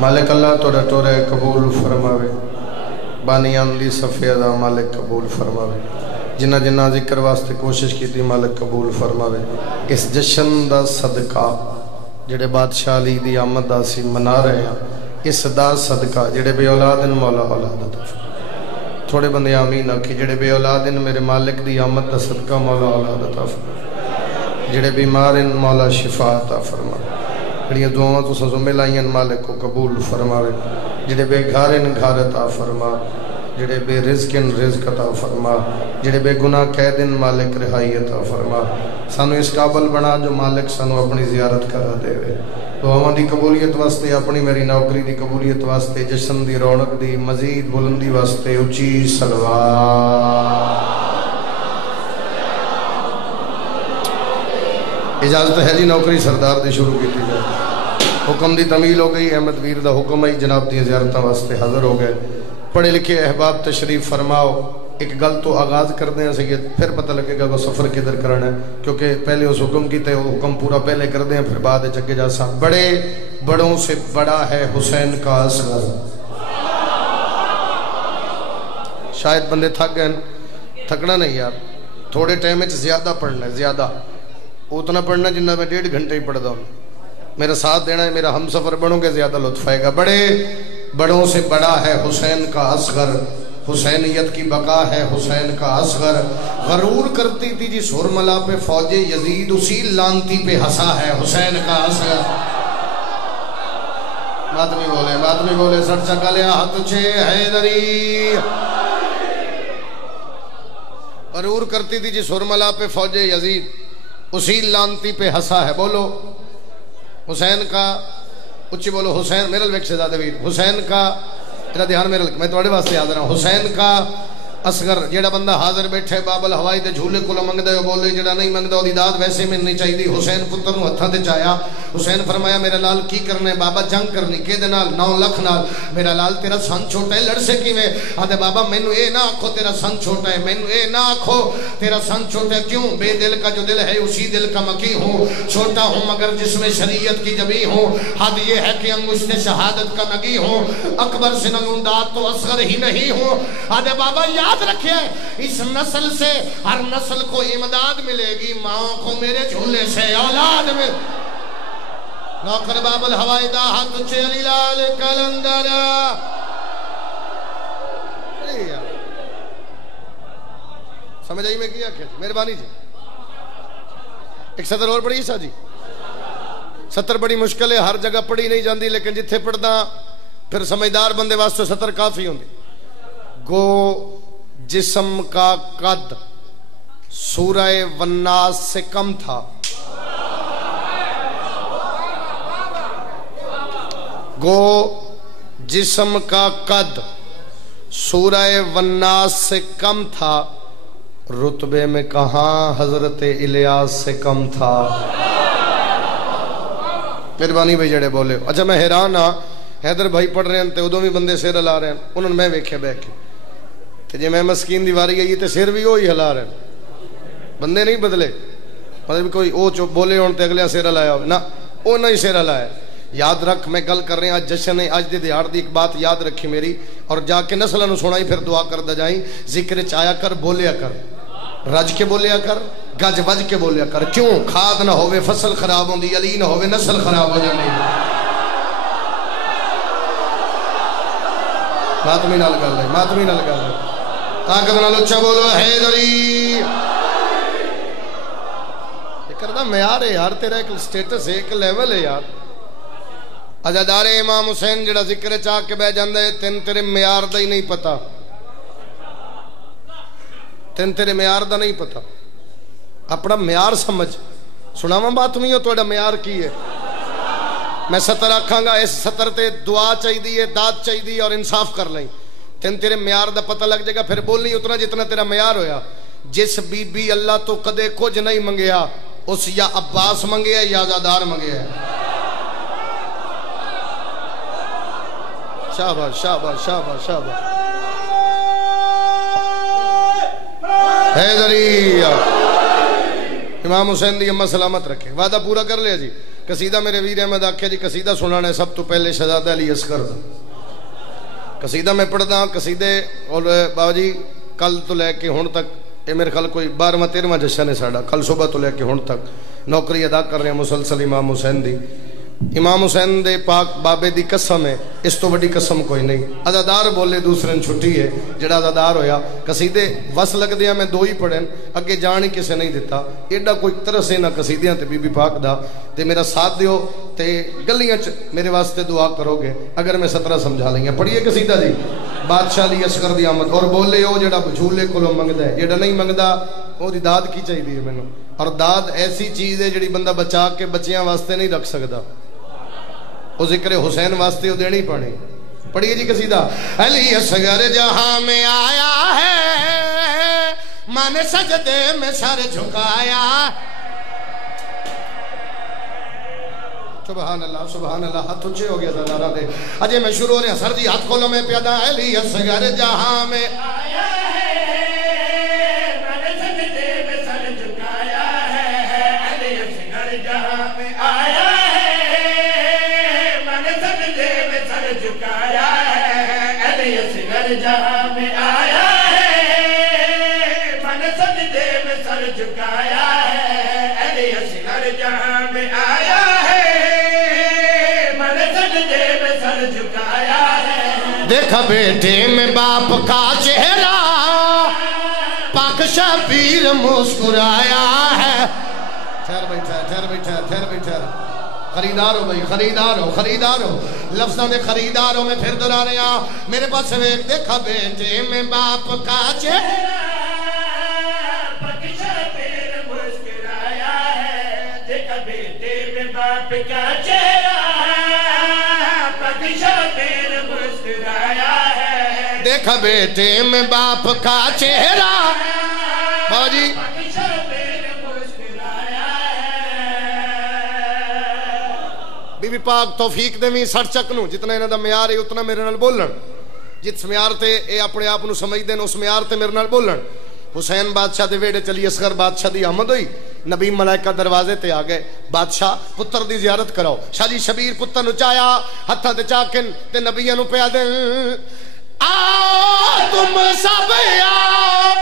مالک اللہ توڑا ٹورے قبول فرماوے، بانیان لی صفیہ دا مالک قبول فرماوے، جنہ جنہ ذکر واسطے کوشش کی تھی مالک قبول فرماوے۔ اس جشن دا صدقہ جڑے بادشاہ علی دی آمد دا سی منا رہے ہیں، اس دا صدقہ جڑے بے اولادن مولا اولاد عطا فرما۔ تھوڑے بندے آمین آکھی جڑے بے اولادن میرے مالک دی آمد دا صدقہ مولا اولاد عطا فرما، جڑے بیمارن مولا شفا عطا فرما، جڑیاں دعاواں تو سزمے لائیں مالک کو قبول فرماوے، جڑے بے گھارن گھار عطا فرما، جڑے بے رزقن رزق عطا فرما، جڑے بے گناہ قیدن مالک رہائی عطا فرما۔ سانو اس قابل بنا جو مالک سانو اپنی زیارت کرا دے وے۔ دعاواں دی قبولیت واسطے، اپنی میری نوکری دی قبولیت واسطے، جشن دی رونق دی مزید بلندی واسطے اچھی صلوات۔ اجازت ہے جی نوکری سردار دی شروع کی تھی جائے۔ حکم دی تمیل ہو گئی، احمد ویر دا حکم ہے جناب دی زیارتہ واسطے حاضر ہو گئے۔ پڑھے لکھے احباب تشریف فرماؤ۔ ایک گل تو آغاز کر دیں سید، پھر پتہ لگے گا وہ سفر کدھر کرنا ہے، کیونکہ پہلے اس حکم کی تے حکم پورا پہلے کر دیں پھر بعد چکے جا سا۔ بڑے بڑوں سے بڑا ہے حسین کا اصغر، شاید بندے تھک گئے. تھکنا نہیں یار, تھوڑے ٹائم میں زیادہ پڑھنا ہے, زیادہ اتنا پڑھنا جنہ میں 1.5 گھنٹے ہی پڑھتا ہوں. میرا ساتھ دینا ہے, میرا ہم سفر بنو گے, زیادہ لطف آئے گا. بڑوں سے بڑا ہے حسین کا اصغر, حسینیت کی بقا ہے حسین کا اصغر. غرور کرتی تھی جس حرملا پہ فوج یزید, اسی لانتی پہ ہنسا ہے حسین کا اصغر. بات نہیں بولے سر چکا لیا ہاتھ چھے حیدری. غرور کرتی تھی جس حرملا پہ فوج یزید, اسی لانتی پہ ہنسا ہے. بولو حسین کا اچھی بولو, حسین میرے ویک سے زیادہ ویر, حسین کا تیرا دھیان میرے, میں تھوڑے واسطے یاد رہا ہوں. حسین کا اصغر, جیڑا بندہ حاضر بیٹھے بابل ہوائی دے جھولے کو منگدا ہے بولے, جیڑا نہیں منگدا او دی داد ویسے میں نہیں چاہیے. حسین پتر نو ہتھاں تے چایا. حسین فرمایا میرا لال کی کرنے بابا, جنگ کرنی کے دے نال 9 لکھ نال. میرا لال تیرا سن چھوٹا ہے, لڑ سے کیویں؟ آدے بابا مینوں اے نہ آکھو تیرا سن چھوٹا ہے, مینوں اے نہ آکھو تیرا سن چھوٹا ہے. کیوں؟ بے دل کا جو دل ہے اسی دل کا مکی ہوں. چھوٹا ہوں مگر جسم شریعت کی جبی ہوں. حد یہ ہے کہ انگشت شہادت کا نگی ہوں. اکبر سے نگونداد تو اصغر ہی نہیں ہوں. آدے بابا یاد رکھے اس نسل سے ہر نسل کو امداد ملے گی, ماں کو میرے جھولے سے اولاد مل. نوکر بابل ہوائی دا ہاتھ چھے علی لال کلندر. سمجھ آئی میں کیا کہ مہربانی جی. ایک سطر اور پڑھی سا جی. سطر بڑی مشکل ہے, ہر جگہ پڑھی نہیں جاندی, لیکن جتھے پڑھدا پھر سمجھدار بندے واسطے سطر کافی ہوندی. گو جسم کا قد سورہ والناس سے کم تھا, گو جسم کا قد سورہ والناس سے کم تھا, رتبے میں کہاں حضرت الیاس سے کم تھا. مہربانی بھائی جڑے بولے. اچھا میں حیران ہاں, حیدر بھائی پڑھ رہے ہیں تے ادوں بھی بندے سر ہلا رہے ہیں, انہوں نے میں ویکھے بہ کے تے جے میں مسکین دیواری آئی تے سر بھی وہی ہلا رہے ہیں, بندے نہیں بدلے. مطلب کوئی او جو بولے ہون تے اگلے سر ہلایا ہو نہ, او نہیں سر ہلایا. یاد رکھ میں گل کر رہے ہیں, آج جشن ہے, آج دے دیہاڑ دی ایک بات یاد رکھی میری, اور جا کے نسلوں نو سنائی, پھر دعا کردا جائیں. ذکر چایا کر, بولیا کر, رج کے بولیا کر, گج بج کے بولیا کر. کیوں؟ کھاد نہ ہوے فصل خراب ہوندی, علی نہ ہوے نسل خراب ہو جاندی. ماتمی نال گل ہے, ماتمی نال گل ہے. طاقت نال اچھا بولو حیدری. یہ کردا معیار ہے یار, تیرا ایک سٹیٹس ہے, ایک لیول ہے یار. عزادار امام حسین جڑا ذکر چاہ کے بہ جاندا ہے, تین تیرے معیار دا ہی نہیں پتا, تین تیرے معیار دا نہیں پتا. اپنا معیار سمجھ. سناواں بات نہیں ہو تہاڈا معیار کی ہے. میں سطر آکھاں گا, اس سطر تے دعا چاہیے, داد چاہیے اور انصاف کر لیں. تین تیرے معیار دا پتہ لگ جائے گا, پھر بولنی اتنا جتنا تیرا معیار ہویا. جس بی بی اللہ تو کدے کچھ نہیں منگیا, اس یا عباس منگیا یا عزادار منگیا. شاباش شاباش شاباش شاباش. حیدری امام حسین دی امہ سلامت رکھے. وعدہ پورا کر لیا جی. قصیدہ میرے ویر احمد آکھے جی قصیدہ سنانا ہے سب تو پہلے شہزادہ علی اصغر دا. قصیدہ میں پڑھدا قصیدے, اور بابا جی کل تو لے کے ہن تک یہ میرے خیال کوئی 12واں 13واں جشن ہے ساڈا. کل صبح تو لے کے ہن تک نوکری ادا کر رہے ہیں مسلسل امام حسین دی. امام حسین دے پاک بابے دی قسم ہے, اس تو بڑی قسم کوئی نہیں. عزادار بولے دوسرے نے چھٹی ہے, جڑا عزادار ہویا. قصیدے وس لگ دیا میں 2 ہی پڑھن, اگے جان ہی کسے نہیں دیتا. ایڈا کوئی ترس ہے نہ قصیدیاں تے بی بی پاک دا. تے میرا ساتھ دیو تے گلیاں چ میرے واسطے دعا کرو گے اگر میں 17 سمجھا لیں گے. پڑھیے قصیدہ جی. بادشاہ علی اصغر دی آمد. اور بولے او جڑا جھولے کولوں منگدا ہے, جڑا نہیں منگدا او دی داد کی چاہیے مینوں. اور داد ایسی چیز ہے جڑی بندہ بچا کے بچیاں واسطے نہیں رکھ سکدا, وہ ذکر حسین واسطے وہ دینی پڑی. پڑھیے جی قصیدہ. علی اصغر جہاں میں آیا ہے, ماں نے سجدے میں سر جھکایا. سبحان اللہ سبحان اللہ. ہاتھ اونچے ہو گیا دادا دے. اجے میں شروع ہو رہا سر جی, ہاتھ کھولو میں پیادا. علی اصغر جہاں میں آیا ہے, ماں نے سجدے میں سر جھکایا ہے. علی اصغر جہاں میں آیا جہاں میں آیا ہے. جہاں میں آیا ہے میں سجدے میں سر جھکایا ہے دیکھا بیٹے میں باپ کا چہرہ پاک شبیر مسکرایا ہے ٹھہر بیٹھا خریدار ہو بھائی خریدار ہو لفظاں دے خریدار ہو میں پھر دورا رہے ہیں میرے پاس ایک دیکھا بیٹے میں باپ کا چہرہ پاک شبیر مسکرایا ہے دیکھا بیٹے میں باپ کا چہرہ پاک شبیر مسکرایا ہے دیکھا بیٹے میں باپ کا چہرہ بابا جی بی بی پاک توفیق دے میں سڑ چکنوں جتنا انہاں دا معیار ہے اتنا میرے نال بولن جس معیار تے اے اپنے آپ نو سمجھ دین اس معیار تے میرے نال بولن حسین بادشاہ دے ویڑے چلی اصغر بادشاہ دی آمد ہوئی نبی ملائکہ دروازے تے آ گئے بادشاہ پتر دی زیارت کراؤ شاہ جی شبیر پتر نو چایا ہتھاں تے چاکن تے نبیاں نو پیا دین آؤ تم سب آؤ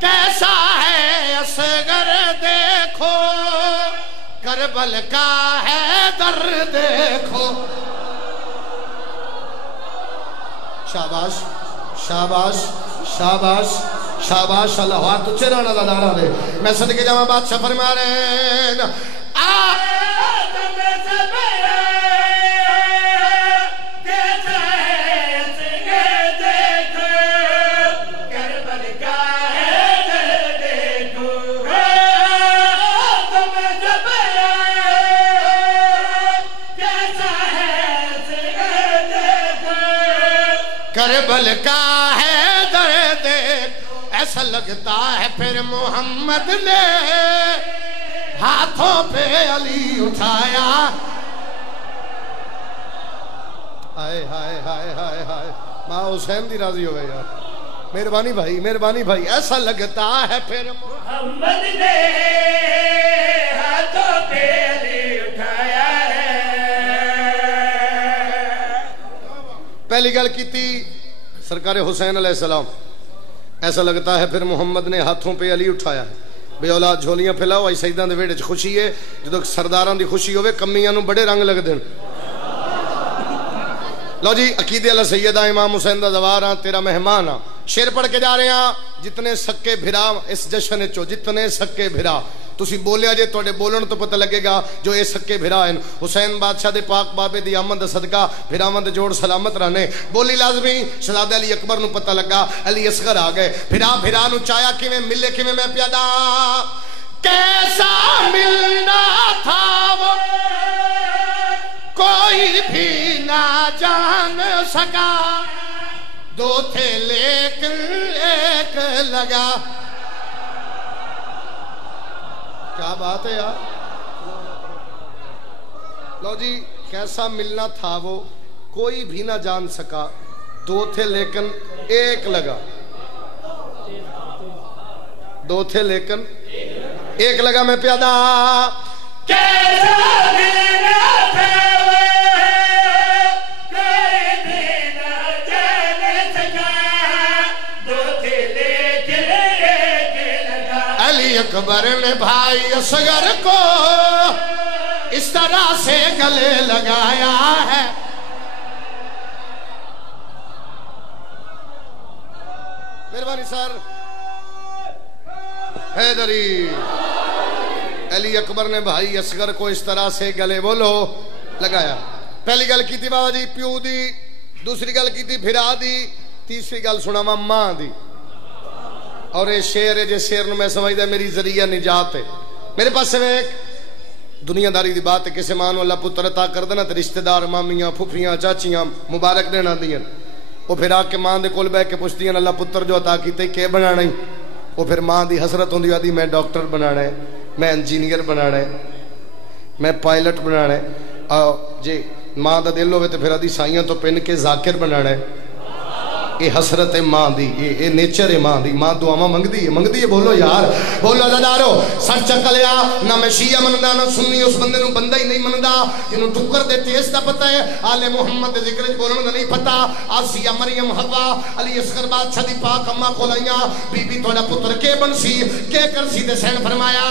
کیسا ہے اصغر دیکھو کربل کا ہے در دیکھو شاباش شاباش شاباش شاباش اللہ تو چرانا دا نعرہ دے میں صدقے جامع بادشاہ فرما رہے ہیں تم سب کیسا ہے اصغر دیکھو کربل کا ہے در دیکھو تم سب کربل کا ہے درد ایسا لگتا ہے پھر محمد نے ہاتھوں پہ علی اٹھایا ہائے ہائے ہائے ہائے ہائے ماں حسین دی راضی ہوئے یار مہربانی بھائی ایسا لگتا ہے پھر محمد نے ہاتھوں پہ علی اٹھایا ہے پہلی گل کی تھی سرکار حسین علیہ السلام ایسا لگتا ہے پھر محمد نے ہاتھوں پہ علی اٹھایا ہے بے اولاد جھولیاں پھیلاؤ آئی سیدان دے ویڑے خوشی ہے جدو سرداران دی خوشی ہوئے کمیاں نو بڑے رنگ لگ دیں لو جی عقیدے اللہ سیدہ امام حسین دا زوار تیرا مہمان شیر پڑھ کے جا رہے ہیں جتنے سکے بھرا اس جشن چو جتنے سکے بھرا تسی بولیا جے توڑے بولن تو پتہ لگے گا جو اے سکے بھرا ہیں حسین بادشاہ دے پاک بابے دی آمد صدقہ بھراوند جوڑ سلامت رہنے بولی لازمی شہزادہ علی اکبر نو پتہ لگا علی اصغر آ گئے بھرا نو چایا کہ میں ملے کہ میں پیادا کیسا ملنا تھا وہ کوئی بھی نہ جان سکا دو تھے لیکن ایک لگا کیا بات ہے یار لو جی کیسا ملنا تھا وہ کوئی بھی نہ جان سکا دو تھے لیکن ایک لگا دو تھے لیکن ایک لگا میں پیادا کیسا ملنا تھا کوئی بھی نہ جان سکا دو تھے لیکن ایک لگا علی اکبر نے بھائی اصغر کو اس طرح سے گلے لگایا ہے مہربانی سر حیدری علی اکبر نے بھائی اصغر کو اس طرح سے گلے بولو لگایا پہلی گل کی تھی بابا جی پیو دی دوسری گل کی تھی بھرا دی تیسری گل سنا ماں دی اور یہ شیر ہے جس شیر نو میں سمجھدا میری ذریعہ نجات ہے میرے پاس سے ایک دنیا داری دی بات ہے کسے ماں نو اللہ پتر عطا کر دینا تے رشتہ دار مامیاں پھپھیاں چاچیاں مبارک دینا دیاں وہ پھر آ کے ماں دے کول بیٹھ کے پوچھدیاں اللہ پتر جو عطا کیتے کہ بنانا ہی وہ پھر ماں دی حسرت ہوندی آدی میں ڈاکٹر بنانا ہے میں انجینئر بنانا ہے میں پائلٹ بنانا ہے جی ماں دا دل ہوئے تے پھر آدھی سائیاں تو پن کے ذاکر بنانا ہے یہ حسرت ہے ماں دی یہ نیچر ہے ماں دی ماں دعاواں منگدی ہے بولو یار بولو دادارو سر چکلیا نہ میں شیعہ مندا نہ سنی اس بندے نو بندہ ہی نہیں مندا جنوں ٹکر دے ٹیسٹ دا پتہ ہے آل محمد دے ذکر بولن دا نہیں پتہ آسیہ مریم حوا علی اصغر بادشاہ دی پاک اماں کول آئیاں بی بی تہاڈا پتر کے بنسی کے کرسی تے سین فرمایا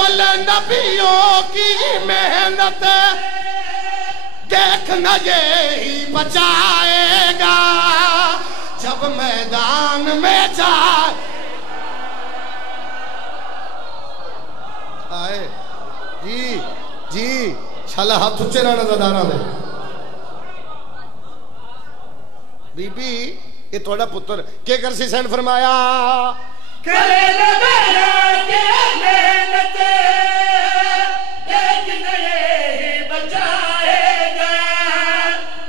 بول نبیوں کی محنت دیکھنا یہی بچائے گا جب میدان میں جائے آئے جی جی شالا ہاتھ اچھے رہنا زدارہ دے بی بی یہ توڑا پتر کیا کر سی سینڈ فرمایا کرے نبیوں کی محنت دیکھنا یہی بچائے گا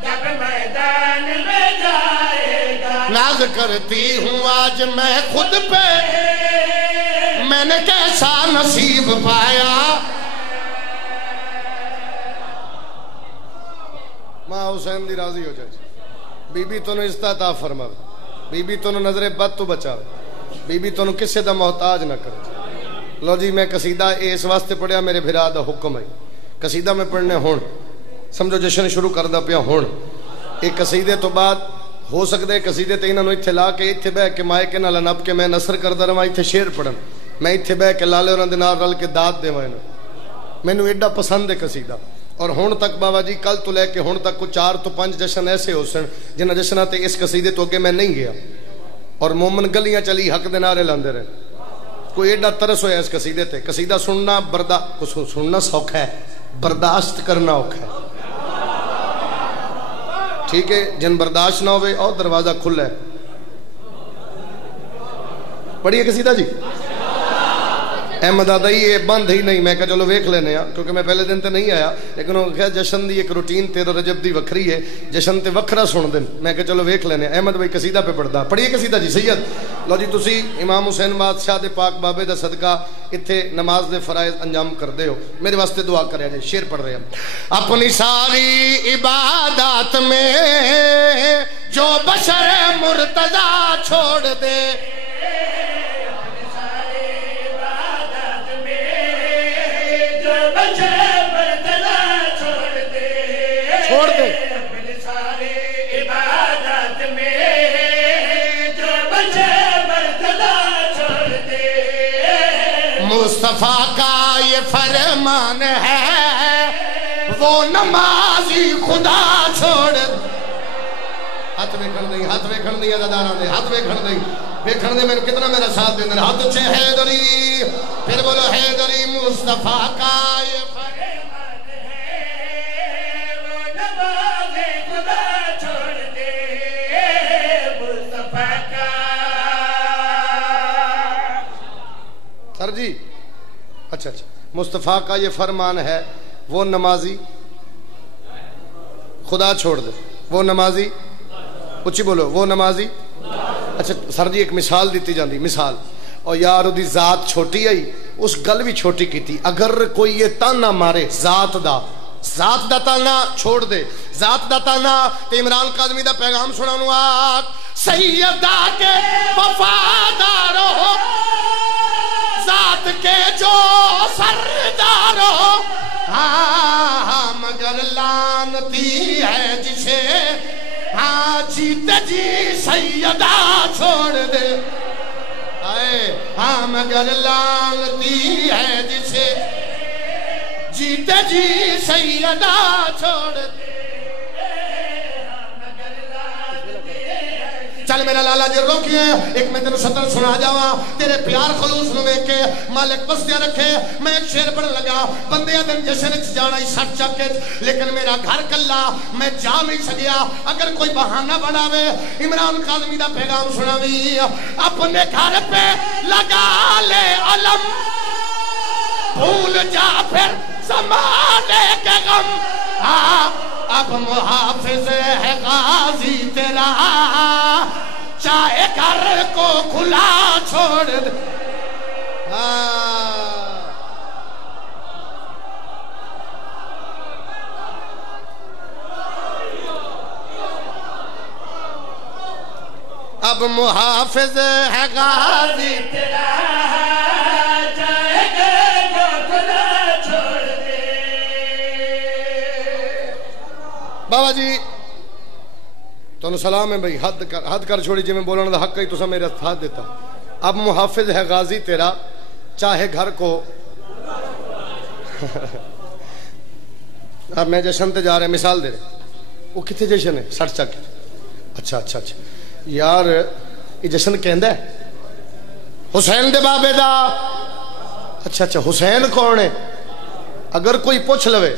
جب میدان میں جائے گا ناز کرتی ہوں آج میں خود پہ میں نے کیسا نصیب پایا ماں حسین دی راضی ہو جائے بی بی تو نے استعطاف فرما بی بی تو نے نظر بد تو بچا بی بی تو نے کسے دا محتاج نہ کرے لو جی میں قصیدہ اس واسطے پڑھیا میرے بھرا دا حکم ہے قصیدہ میں پڑھنے ہون سمجھو جشن شروع کردہ پیا ہون ایک قصیدے تو بعد ہو سکتے قصیدے تے انہوں اتھے لا کے اتھے بے کے مائے کے نہ لنب کے میں نصر کردہ رہا اتھے شیر پڑھن میں اتھے بے کے لالے اور اندنار رل کے داد دے وائن میں نے ایڈا پسند ہے قصیدہ اور ہون تک بابا جی کل تو لے کے ہون تک کو 4 تو 5 جشن ایسے ہو سن جنہ جشنہ تے اس قصیدے تو کہ میں نہیں گیا اور مومن گلیاں چلی حق دے نعرے لاندے رہے کوئی ایڈا ترس ہویا اس قصیدے تے قصیدہ سننا سننا سوکھا ہے برداشت کرنا اوکھا ہے ٹھیک ہے جن برداشت نہ ہوئے اور دروازہ کھلا ہے پڑھیے قصیدہ جی احمد آدائی یہ بند ہی نہیں میں کہا چلو ویکھ لینے کیونکہ میں پہلے دن تے نہیں آیا لیکن وہ کہا جشن دی ایک روٹین 13 رجب دی وکھری ہے جشن تے وکھرا سن دن میں کہا چلو ویکھ لینے احمد بھائی قصیدہ پہ پڑھدا پڑھیے قصیدہ جی سید لو جی تسی امام حسین بادشاہ دے پاک بابے دا صدقہ اتھے نماز دے فرائض انجام کر دے ہو میرے واسطے دعا کرے جائے شیر پڑھ رہے ہیں اپنی ساری عبادات میں جو بشر مرتضی چھوڑ دے چھوڑ دے اپنی ساری عبادت میں جو بچے مرتضی چھوڑ دے مصطفیٰ کا یہ فرمان ہے وہ نمازی خدا چھوڑ ہاتھ ویکھن نہیں ازادارہ دے ہاتھ ویکھن دے میں کتنا میرا ساتھ دے ہاتھ اچھے حیدری پھر بولو حیدری مصطفیٰ کا یہ فرمان ہے وہ نمازی خدا چھوڑ دے مصطفیٰ کا سر جی اچھا مصطفیٰ کا یہ فرمان ہے وہ نمازی خدا چھوڑ دے وہ نمازی اچھی بولو وہ نمازی اچھا سر جی ایک مثال دیتی جاندی مثال اور یار دی ذات چھوٹی آئی اس گل بھی چھوٹی کی تھی اگر کوئی یہ تانا مارے ذات دا تانا چھوڑ دے ذات دا تانا تے عمران کاظمی دا پیغام سنانو آگ سیدہ کے وفادار ہو ذات کے جو سردار ہو ہاں مگر لانتی ہے جسے ہاں جیتے جی سیدہ چھوڑ دے ہاں مگر لانتی ہے جسے جیتے جی سیدہ چھوڑ دے چل میرا لالا جی روکیے ایک میں تینوں سطر سنا جاواں تیرے پیار خلوص نو ویکھ کے مالک بستیاں رکھے میں ایک شعر پڑھن لگا بندیاں دن جشن وچ جانا ہی سٹ چک لیکن میرا گھر کلا میں جا نہیں سکیا اگر کوئی بہانہ بناوے عمران کاظمی دا پیغام سناوی اپنے گھر پہ لگا لے علم بھول جا پھر زمانے کے غم اب محافظ ہے غازی تیرا چاہے گھر کو کھلا چھوڑ دے اب محافظ ہے غازی تیرا چاہے گھر کو کھلا چھوڑ دے بابا جی تو سلام ہے بھائی حد کر چھوڑی جی میں بولنے دا حق ہی تو میرا ساتھ دیتا اب محافظ ہے غازی تیرا چاہے گھر کو اب میں جشن تے جا رہے ہیں، مثال دے رہے، وہ کتنے جشن ہے؟ سٹ چک. اچھا اچھا اچھا یار یہ جشن کہندا ہے حسین دے بابے دا. اچھا اچھا حسین کون ہے؟ اگر کوئی پوچھ لوے،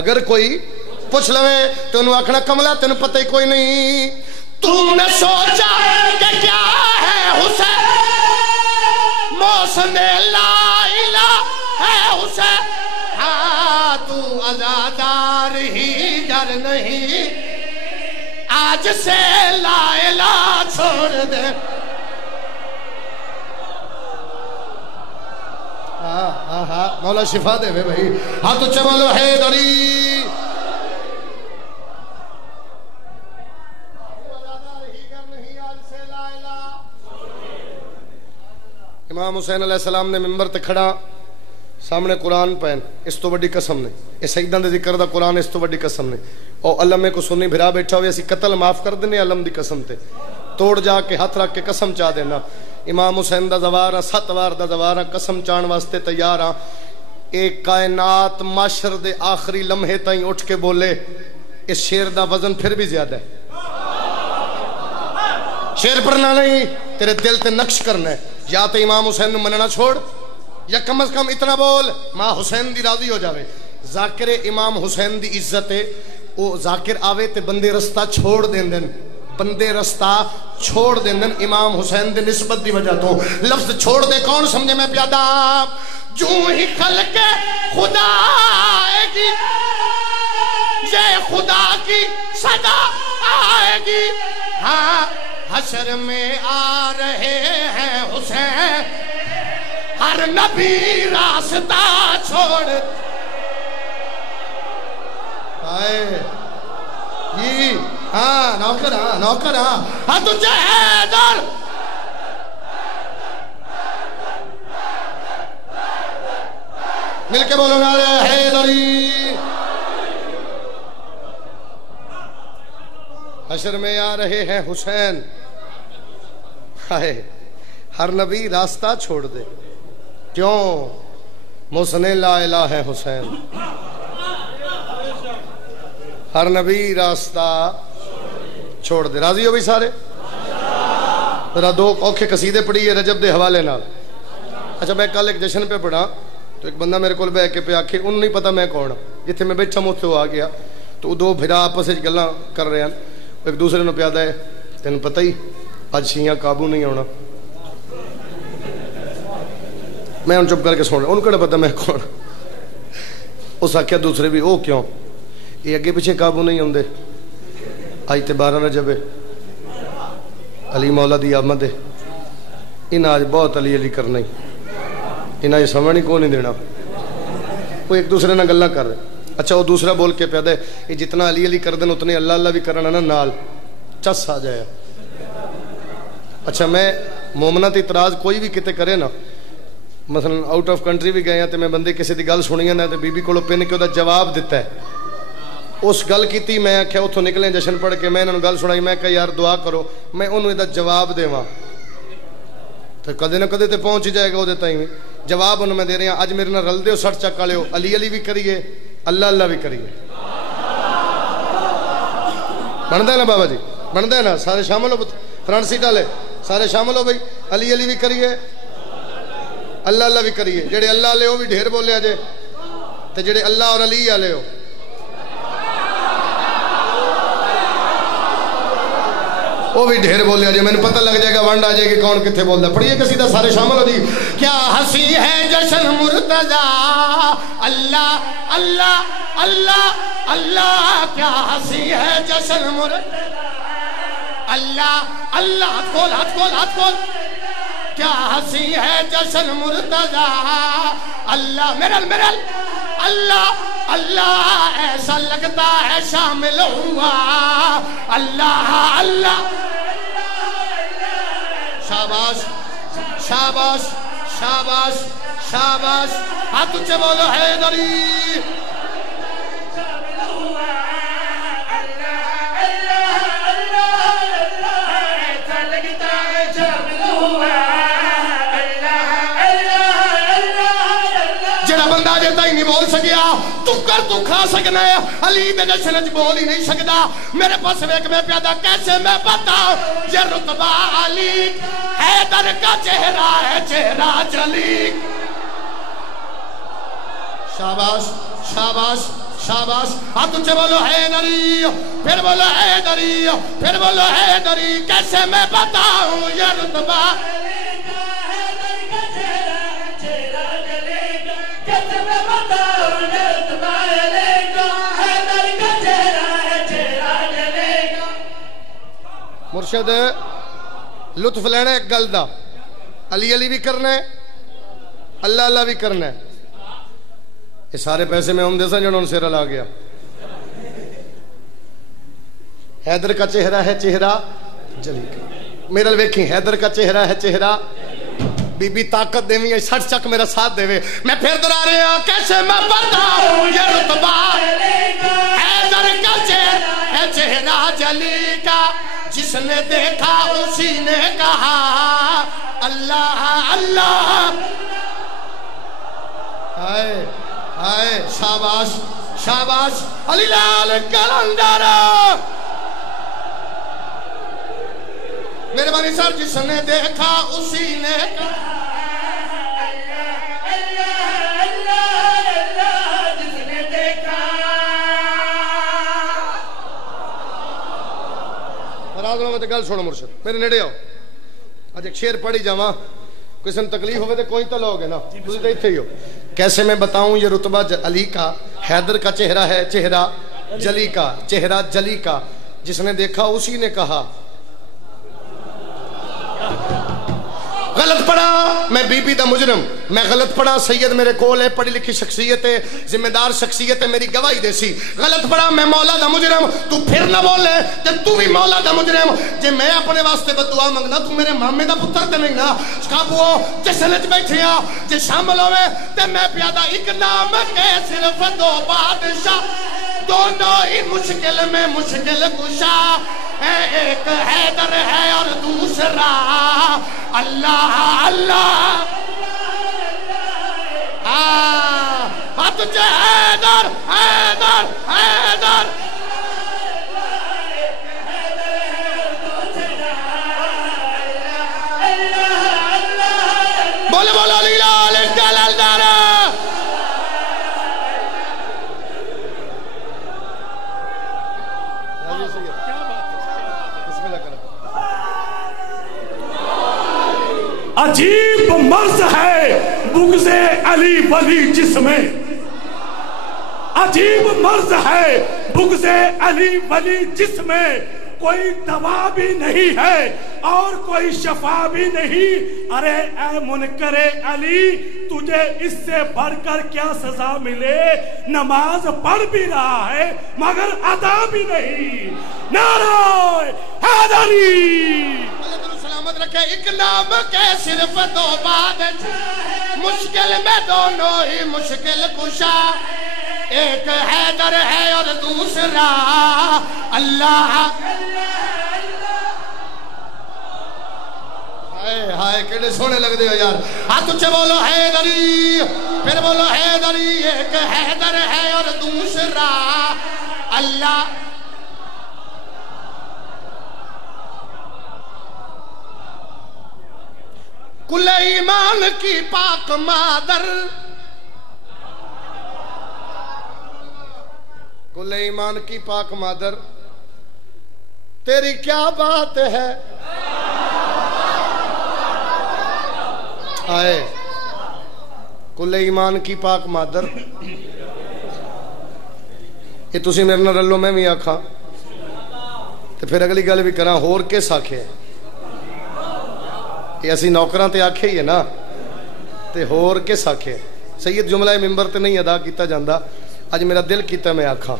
اگر کوئی پوچھ لوے تو انہوں آکھنا کملا تینوں پتہ ہی کوئی نہیں، تو نے سوچا کہ کیا ہے حسین، موسم لا الہ ہے حسین. ہاں تو عزادار ہی گر نہیں، آج سے لا الہ چھوڑ دے. ہاں مولا شفا دے بھائی. ہاں تو چملو حیدری. امام حسین علیہ السلام نے ممبر تے کھڑا سامنے قرآن پہن، اس تو بڑی قسم نے، یہ سیداں دے ذکر دا قرآن اس تو بڑی قسم نے. اور علمے کو سنی بھرا بیٹھا ہوئے اسی قتل معاف کر دینے علم دی قسم تے، توڑ جا کے ہاتھ رکھ کے قسم چاہ دینا. امام حسین دا زوار 7 وار دا زوار قسم چان واسطے تیار ہاں. ایک کائنات معاشر دے آخری لمحے تائیں اٹھ کے بولے اس شیر دا وزن پھر بھی زیادہ ہے. شیر پڑھنا نہیں، تیرے دل تے نقش کرنا ہے. یا تو امام حسین نو مننا چھوڑ، یا کم از کم اتنا بول ماں حسین دی راضی ہو جاوے. ذاکر امام حسین دی عزت ہے، او ذاکر آوے تے بندے رستہ چھوڑ دین دن، بندے رستہ چھوڑ دین دن امام حسین دے نسبت دی وجہ تو. لفظ چھوڑ دے کون سمجھے میں پیادا؟ جو ہی خلق خدا آئے گی یہ خدا کی صدا آئے گی. ہاں حشر میں آ رہے ہیں حسین، ہر نبی راستہ چھوڑ. آئے جی ہاں نوکر ہاں نوکر ہاں. ہاں تجھے حیدر مل کے بولو گا حیدری. حشر میں آ رہے ہیں حسین، ہر نبی راستہ چھوڑ دے. کیوں؟ محسن لا الہ ہے حسین. ہر نبی راستہ چھوڑ دے. راضی ہو بھی سارے؟ ذرا 2 اوکھے قصیدے پڑھی ہے رجب دے حوالے نال. اچھا میں کل ایک جشن پہ پڑھا تو ایک بندہ میرے کو بہ کے پہ آکھے انہوں نہیں پتا میں کون، جتھے میں بیٹھا مجھ سے وہ آ گیا تو وہ 2 بھرا آپس وچ گلاں کر رہے ہیں. ایک دوسرے نو پیادا ہے تینوں پتہ ہی اج شیعہ قابو نہیں ہونا. میں ان چپ کر کے سن رہا، انہوں کو پتا میں کون. اس آخیا دوسرے بھی او کیوں؟ یہ اگے پیچھے قابو نہیں ہوندے. اج تے 12 رجب ہے، علی مولا دی آمد ہے. انہاں اج بہت علی علی کرنا ہی، انہاں یہ سمجھ نہیں کو نہیں دینا. وہ ایک دوسرے نہ گلاں کر رہے. اچھا وہ دوسرا بول کے پیادا ہے یہ جتنا علی علی کر دیں اتنے اللہ اللہ بھی کرنا نا نال چس آ جائے. اچھا میں مومنہ تے اعتراض کوئی بھی کتے کرے نا، مثلا آؤٹ آف کنٹری بھی گئے ہیں تو میں بندے کسی دی گل سنی نا تو بی بی کولو پن کے وہ جواب دیتا ہے. اس گل کیتی میں آخیا اتوں نکلے جشن پڑھ کے میں انہوں گل سنائی، میں کہا یار دعا کرو میں انہوں یہ جواب دیواں تو کدے نہ کدے تے پہنچ جائے گا وہ تائیں. جواب انہوں میں دے رہے ہیں اج میرے نال رل دیو سٹ چک والے علی علی بھی کریے اللہ اللہ بھی کریے. بنتا ہے نا بابا جی؟ بنتا ہے نا؟ سارے شامل ہو، فرنٹ سیٹ والے سارے شامل ہو بھائی. علی علی بھی کریے اللہ اللہ بھی کریے. جڑے اللہ والے ہو بھی ڈھیر بولے جے تے جڑے اللہ اور علی والے ہو وہ بھی ڈھیر بولے جی. میں نے پتہ لگ جائے گا ونڈ آ جائے گی کون کتنے بولتا. پڑھیے قصیدہ سارے شامل ہو جی. کیا ہنسی ہے جشن مرتضیٰ اللہ اللہ اللہ اللہ، کیا ہنسی ہے جشن مرتضیٰ اللہ اللہ. ہاتھ کھول ہاتھ کھول ہاتھ کھول. کیا ہنسی ہے جشن مرتضیٰ اللہ میرل میرل اللہ اللہ، ایسا لگتا ہے شامل ہوا اللہ اللہ. شاباش شاباش شاباش شاباش. ہاتھ اونچے بولو حیدری. میرا بندہ جے تھی نہیں بول سکیا تو کر تو کھا سکنا ہے علی دے جشن وچ بول ہی نہیں سکدا میرے پاس ویکھ میں پیادا کیسے میں بتاؤں یہ رتبہ علی حیدر کا چہرہ ہے چہرہ جلی شاباش شاباش شاباش ہاتھ اونچے بولو حیدری پھر بولو حیدری پھر بولو حیدری کیسے میں بتاؤں یہ رتبہ مرشد لطف لینا ایک گل دا علی علی بھی کرنا ہے اللہ اللہ بھی کرنا ہے یہ سارے پیسے میں ہم دیسا جنہوں سے رلا گیا حیدر کا چہرہ ہے چہرہ جلی کا میرا ویکھیں حیدر کا چہرہ ہے چہرہ بی بی طاقت دے میں سٹ چک میرا ساتھ دے میں پھر دورا رہے ہیں کیسے میں بتاؤں یہ رتبہ حیدر کا چہرہ ہے چہرہ جلی کا جس نے دیکھا اسی نے کہا اللہ اللہ آئے آئے شاباش شاباش علی لال کلندر میرے بانی سر جس نے دیکھا اسی نے کہا گل سنو مرشد میرے نیڑے آؤ آج ایک شعر پڑھی جاواں کسی نے تکلیف ہوئے تو کوئی تو لوگ ہے نا تسی تے ایتھے ہی ہو کیسے میں بتاؤں یہ رتبہ علی کا حیدر کا چہرہ ہے چہرہ جلی کا چہرہ جلی کا جس نے دیکھا اسی نے کہا غلط پڑھا میں بی بی دا مجرم میں غلط پڑھا سید میرے کول ہے پڑھی لکھی شخصیت ہے ذمہ دار شخصیت ہے میری گواہی دے سی غلط پڑھا میں مولا دا مجرم تو پھر نہ بولے تے تو بھی مولا دا مجرم جے میں اپنے واسطے بدعا منگنا تو میرے مامے دا پتر تے نہیں نا کابو جشن وچ بیٹھے ہاں جے شامل ہوے تے میں پیادا ایک نام کے صرف دو بادشاہ دونوں ہی مشکل میں مشکل کشا ایک حیدر ہے اور دوسرا اللہ اللہ ہاتھ تجھے حیدر حیدر حیدر بولے بولو علی لال کلندر عجیب مرض ہے بغض علی ولی جس میں عجیب مرض ہے بغض علی ولی جس میں کوئی دوا بھی نہیں ہے اور کوئی شفا بھی نہیں ارے اے منکر علی تجھے اس سے بڑھ کر کیا سزا ملے نماز پڑھ بھی رہا ہے مگر ادا بھی نہیں نعرہ حیدری سلامت رکھے ایک نام کے صرف دو بادشاہ مشکل میں دونوں ہی مشکل کشا ایک حیدر ہے اور دوسرا اللہ ہائے ہائے کیڑے سونے لگ دے ہو یار ہاتھ اونچے بولو حیدری پھر بولو حیدری ایک حیدر ہے اور دوسرا اللہ کل ایمان کی پاک مادر کل ایمان کی پاک مادر تیری کیا بات ہے آئے کل ایمان کی پاک مادر یہ تسی میرے نہ رلو میں بھی آکھا تو پھر اگلی گل بھی کراں ہور کس آکھے یہ اسی نوکران تے آکھے ہی ہے نا تے ہور کس آکھے سید جملہ ممبر تے نہیں ادا کیتا جاندہ آج میرا دل کیتا میں آکھا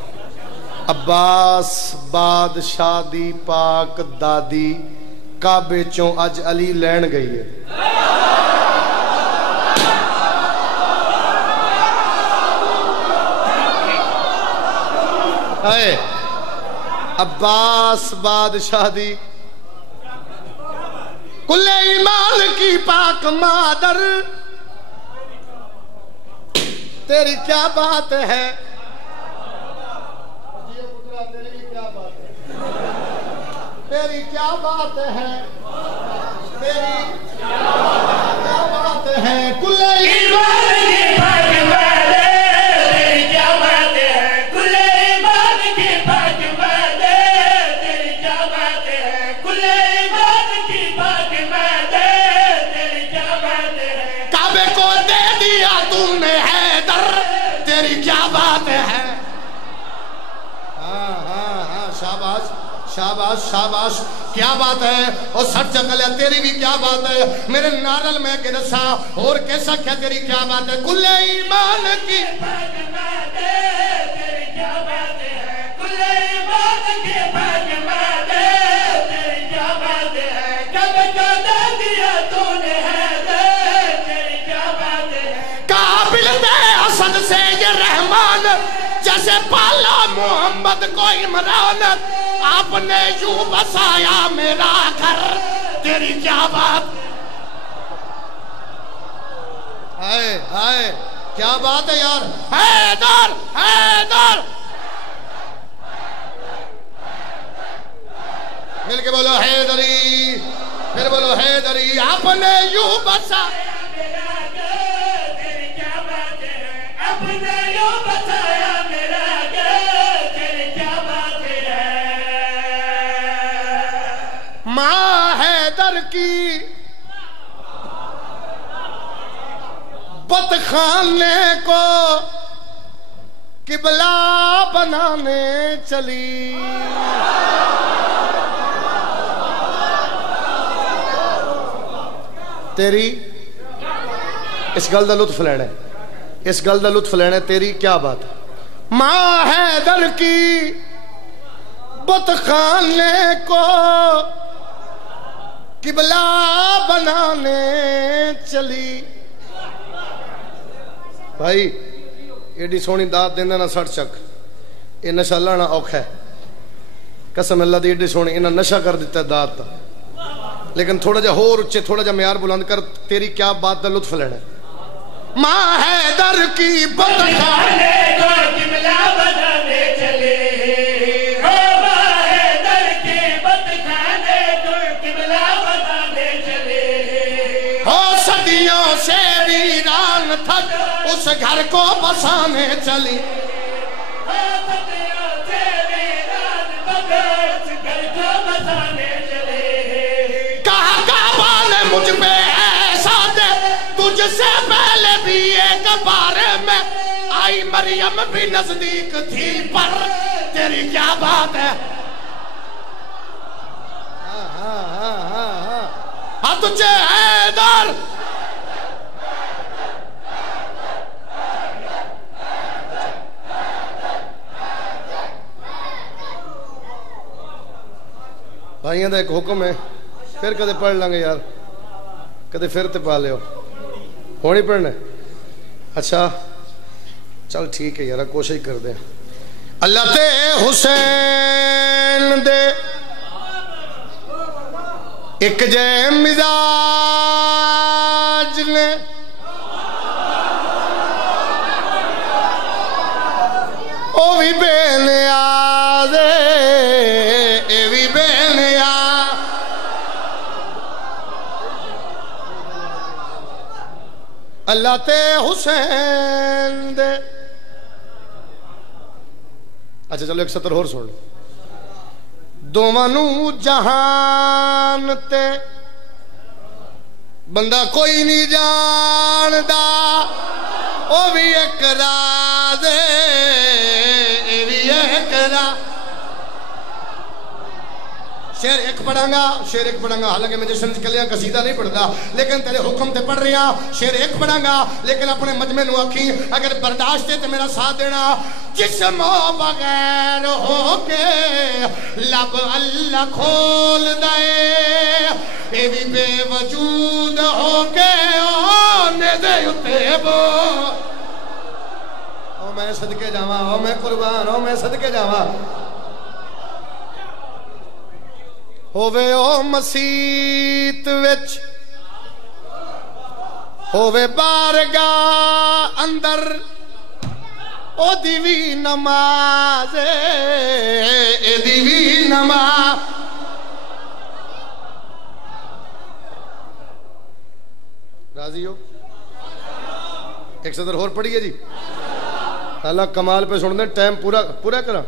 عباس بادشاہ دی پاک دادی کعبے چوں اج علی لین گئی ہے عباس بادشاہ دی کل ایمان کی پاک مادر تیری کیا بات ہے تیری کیا بات ہے تیری کیا بات ہے کل ایمان کی بات تیری کیا بات ہے کل ایمان کی بات تیری کیا بات ہے کل ایمان کی بات تیری کیا بات ہے کعبے کو دے دیا تم نے حیدر تیری کیا بات ہے ہاں ہاں ہاں شاباش شاباش شاباش کیا بات ہے اور سٹ چکلیا تیری بھی کیا بات ہے میرے نارل میں گرسا اور کیسا کیا تیری کیا بات ہے کل ایمان کی تیری کیا بات ہے کل ایمان کی تیری کیا بات ہے کب کا دے دیا تو نے تیری کیا بات ہے قابل دے اسد سے یہ رحمان جیسے پالا محمد کو عمران آپ نے یوں بسایا میرا گھر تیری کیا بات ہائے ہائے کیا بات ہے یار حیدر حیدر مل کے بولو حیدری پھر بولو حیدری آپ نے یوں بسایا میرا گھر تیری کیا بات ہے آپ نے یوں بسایا میرا گھر تیری کیا بات ہے ماں حیدر کی بتخانے کو قبلہ بنانے چلی تیری اس گل دا لطف لینا ہے اس گل دا لطف لینا ہے تیری کیا بات ہے ماں حیدر کی بتخانے کو قبلہ بنانے چلی بھائی ایڈی سونی داد دینا نہ سٹ چک یہ نشہ لانا اوکھا ہے قسم اللہ دی ایڈی سونی انہاں نشہ کر دیتا ہے داد تا لیکن تھوڑا جا ہور اچھے تھوڑا جا معیار بلند کر تیری کیا بات دا لطف لینا ہے ماں حیدر کی بتخانے کو قبلہ بنانے چلے سے ویران تھک اس گھر کو بسانے چلی کہا کعبہ نے مجھ پہ ایسا دے تجھ سے پہلے بھی ایک بار میں آئی مریم بھی نزدیک تھی پر تیری کیا بات ہے ہاں تجھے حیدر بھائیاں دا ایک حکم ہے پھر کدے پڑھ لیں گے یار کدے پھر تے پا لیو ہونی پڑھنا اچھا چل ٹھیک ہے یار کوشش کر دیں اللہ تے حسین دے ایک جے مزاج نے او بھی بے نیاز اے بھی بے نیاز اللہ تے حسین دے اچھا چلو ایک سطر اور سن لو دوانو جہان تے بندہ کوئی نہیں جاندا او بھی ایک راز اے بھی ایک راز شعر ایک پڑھاں گا حالانکہ میں جشن کلیاں قصیدہ نہیں پڑھتا لیکن تیرے حکم تے پڑھ رہی ہاں شعر ایک پڑھاں گا لیکن اپنے مجمع نو آکھی اگر برداشت ہے تو میرا ساتھ دینا جسم و بغیر ہو کے لب اللہ کھول دے اے بھی بے وجود ہو کے آنے دے اتے بو او میں صدقے جاواں او میں قربان او میں صدقے جاواں ہووے او مسیت وچ ہووے بارگاہ اندر او دی وی نماز اے دی وی نماز راضی ہو ایک صدر اور پڑھیے جی اللہ کمال پہ سن دیں ٹائم پورا کرا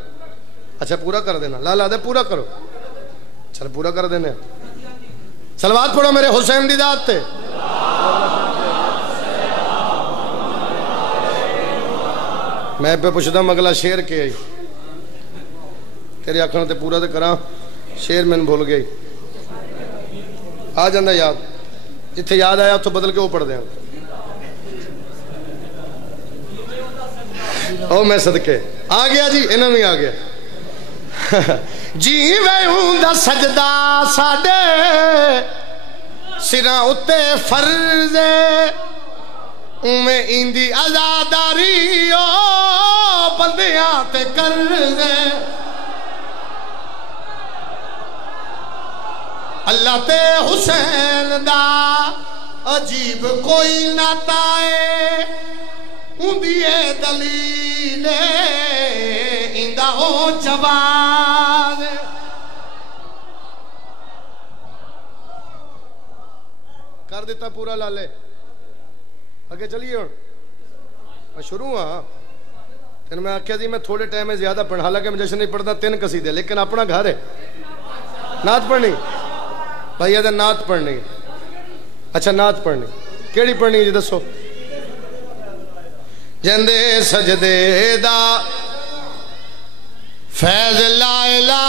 اچھا پورا کر دینا لالا دے پورا کرو چل پورا کر دینا صلوات پڑھو میرے حسین دی ذات تے میں پہ پوچھتا ہوں اگلا شیر کے آئی تیرے آکھنا تے پورا تے کراں شیر میں بھول گئی آ جاندہ یاد جتھے یاد آیا تو بدل کے وہ پڑھ دیں او میں صدقے آ گیا جی انہوں نے آ گیا جیویں ہوندا سجدہ ساڈے سراں اُتے فرض اوویں ایندی عزاداری او بندیاں تے قرض اللہ تے حسین دا عجیب کوئی ناتا ہے اندیے دلیل اندہ ہو جواز کر دیتا پورا لالے آگے چلیے ہوں میں شروع ہاں تین میں آکھیا جی میں تھوڑے ٹائم میں زیادہ پڑھا حالانکہ میں جشن نہیں پڑھتا 3 قصیدے لیکن اپنا گھر ہے نعت پڑھنی بھائی آدھا نعت پڑھنی اچھا نعت پڑھنی کیڑی پڑھنی ہے جی دسو جندے سجدے دا فیض لا الہ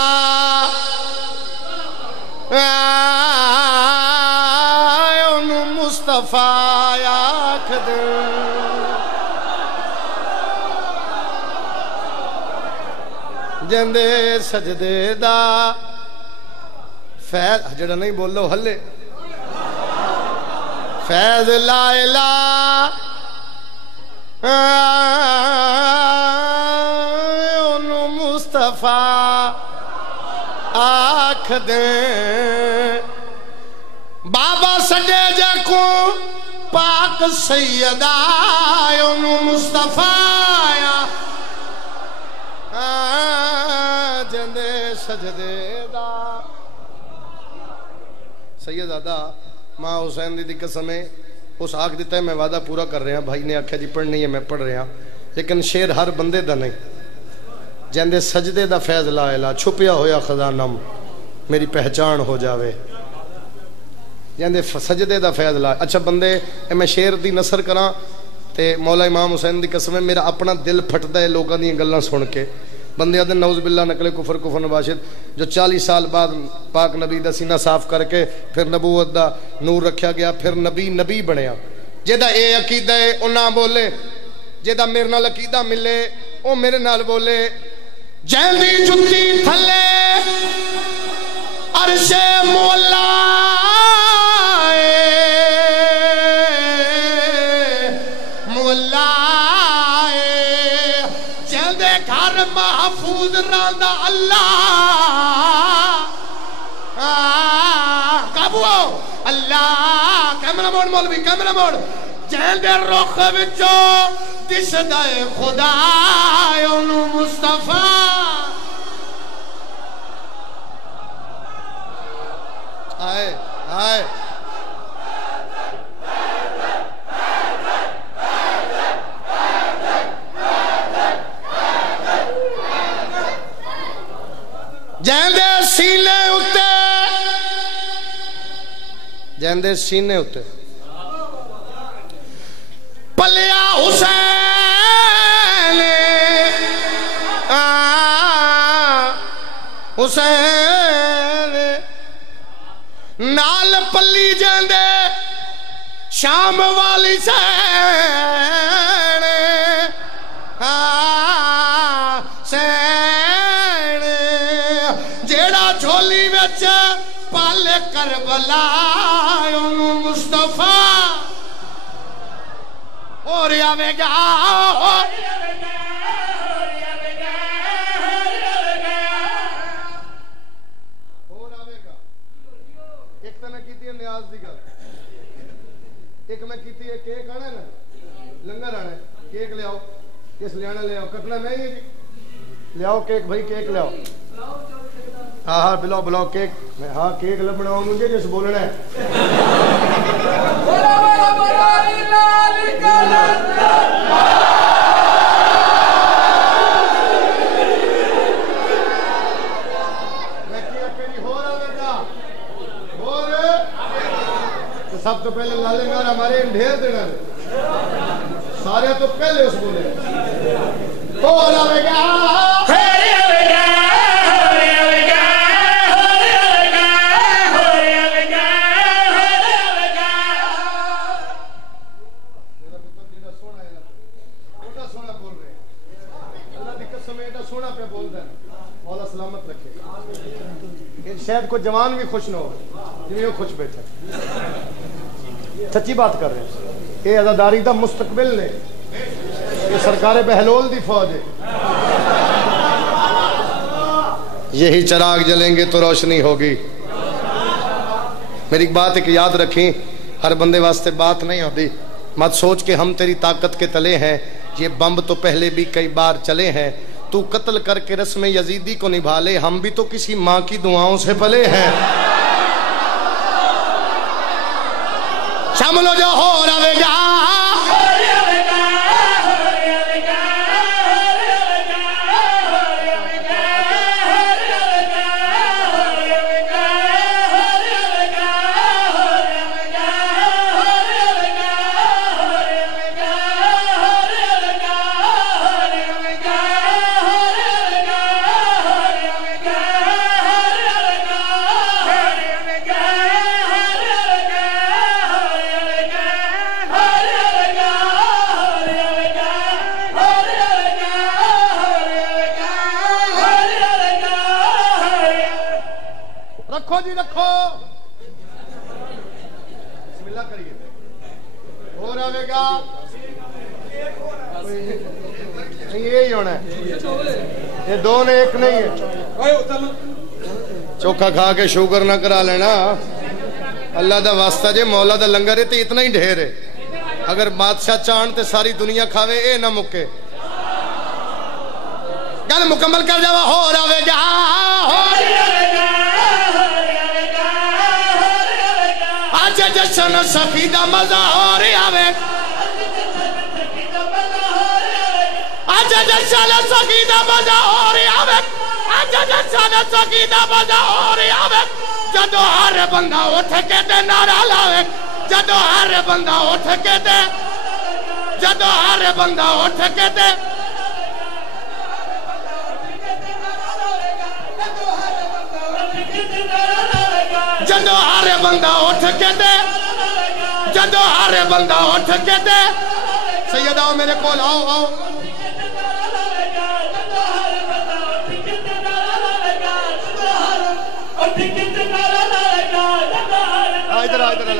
انہوں مصطفیٰ آکھ دے جندے سجدے دا فیض جڑا نہیں بول لو ہلے فیض لا الہ انہوں مصطفیٰ آکھ دیں بابا سڈے جے کو پاک سیدہ انہوں مصطفیٰ جندے سجدے دا سیدہ ماں حسین دی قسم ہے اس آکھ دیتا ہے میں وعدہ پورا کر رہا بھائی نے آکھا جی پڑھنی ہے میں پڑھ رہا لیکن شیر ہر بندے دا نہیں جندے سجدے دا فیض لا الہ چھپیا ہویا خزانم میری پہچان ہو جاوے جندے سجدے دا فیض لا اچھا بندے میں شیر دی نثر کراں تے مولا امام حسین دی قسم ہے میرا اپنا دل پھٹدا ہے لوگاں دی گلاں سن کے بندے آدھے نعوذ باللہ نقل کفر کفر نباشد جو 40 سال بعد پاک نبی دا سینہ صاف کر کے پھر نبوت دا نور رکھیا گیا پھر نبی بنیا جیدہ اے عقیدہ ہے او نہ بولے جیدہ میرے نال عقیدہ ملے او میرے نال بولے جیندی جتی تھلے عرش مولا مولا جیندے گھر محفوظ راندہ اللہ قابو اللہ کیمرہ موڑ مولوی کیمرہ موڑ جیندے رخ وچو دشدہ خدا انہوں مصطفیٰ آئے آئے جیندے سینے اتے جیندے سینے اتے پلیا حسین حسین نال پلی جیندے شام والی سین سین جیڑا جھولی وچ پال کربلا انہوں مصطفیٰ اور آوے گا اور آوے گا ایک تو میں کیتی ہے نیاز دی گل ایک میں کیتی ہے کیک آنا ہے نا لنگر آنا ہے کیک لے آؤ کس لے آنا لے آؤ کٹنا میں ہی لے آؤ کیک بھائی کیک لے آؤ ہاں ہاں بلاؤ بلاؤ کیک ہاں کیک لبنا مجھے جس بولنا ہے سب تو پہلے لالے گانا ہمارے ڈھیر دینا سارے تو پہلے اس بولے اور آوے گا شاید کوئی جوان بھی خوش نہ ہو جو خوش بیٹھے سچی بات کر رہے ہیں یہ عزاداری دا مستقبل نے یہ سرکار بہلول دی فوج ہے یہی چراغ جلیں گے تو روشنی ہوگی میری بات ایک یاد رکھیں ہر بندے واسطے بات نہیں ہوتی مت سوچ کہ ہم تیری طاقت کے تلے ہیں یہ بمب تو پہلے بھی کئی بار چلے ہیں تو قتل کر کے رسم یزیدی کو نبھا لے ہم بھی تو کسی ماں کی دعاؤں سے پلے ہیں شامل ہو جاؤ ہو رہے گا رکھو جی رکھو بسم اللہ کریے ہو رہے گا یہی ہونا ہے یہ دو نے ایک نہیں ہے چوکھا کھا کے شوگر نہ کرا لینا اللہ دا واسطہ جے مولا دا لنگر ہے تو اتنا ہی ڈھیر ہے اگر بادشاہ چاند تے ساری دنیا کھاوے اے نہ مکے گل مکمل کر جاوا ہو رہے گا آج جشن سخی دا مزہ ہو رہی آوے آج جشن سخی دا مزہ ہو رہی آوے آج جشن سخی دا مزہ ہو رہی آوے جدو ہر بندہ اٹھ کے دے نعرہ لاوے جدو ہر بندہ اٹھ کے دے جدو ہر بندہ اٹھ کے دے جدو ہر بندہ اٹھ کے دے جدو ہر بندہ اٹھ کے دے سید آؤ میرے کول آؤ آؤ ادھر ادھر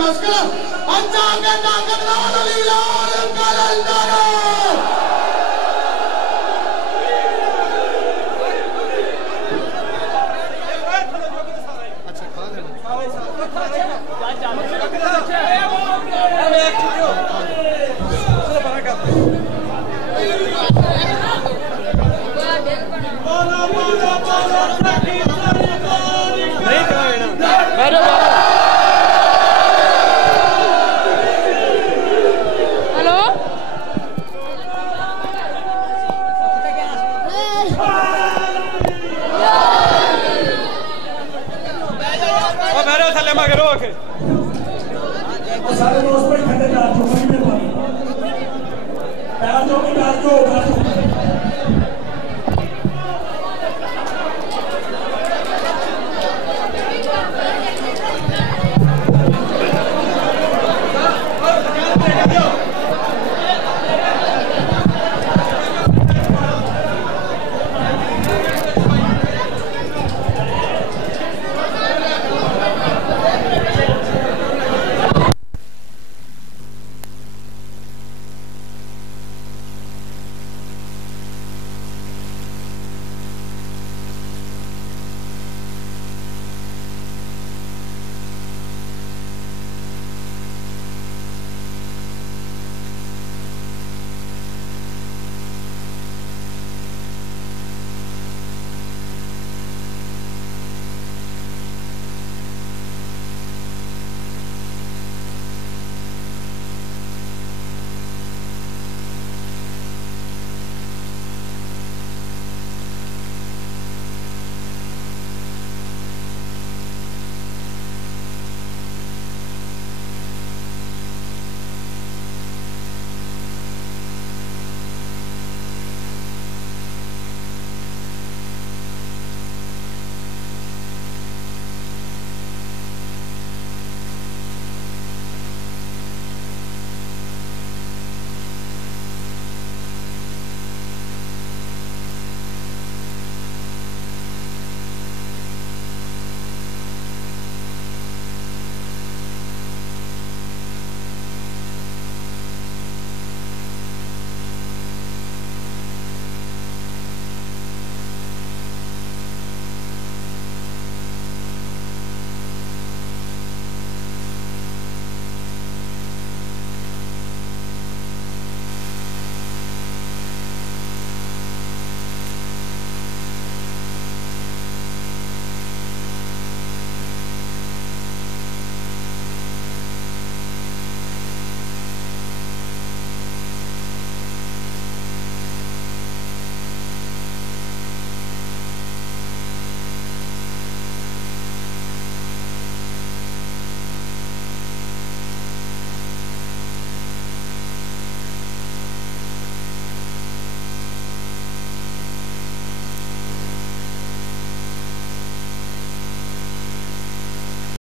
مسکل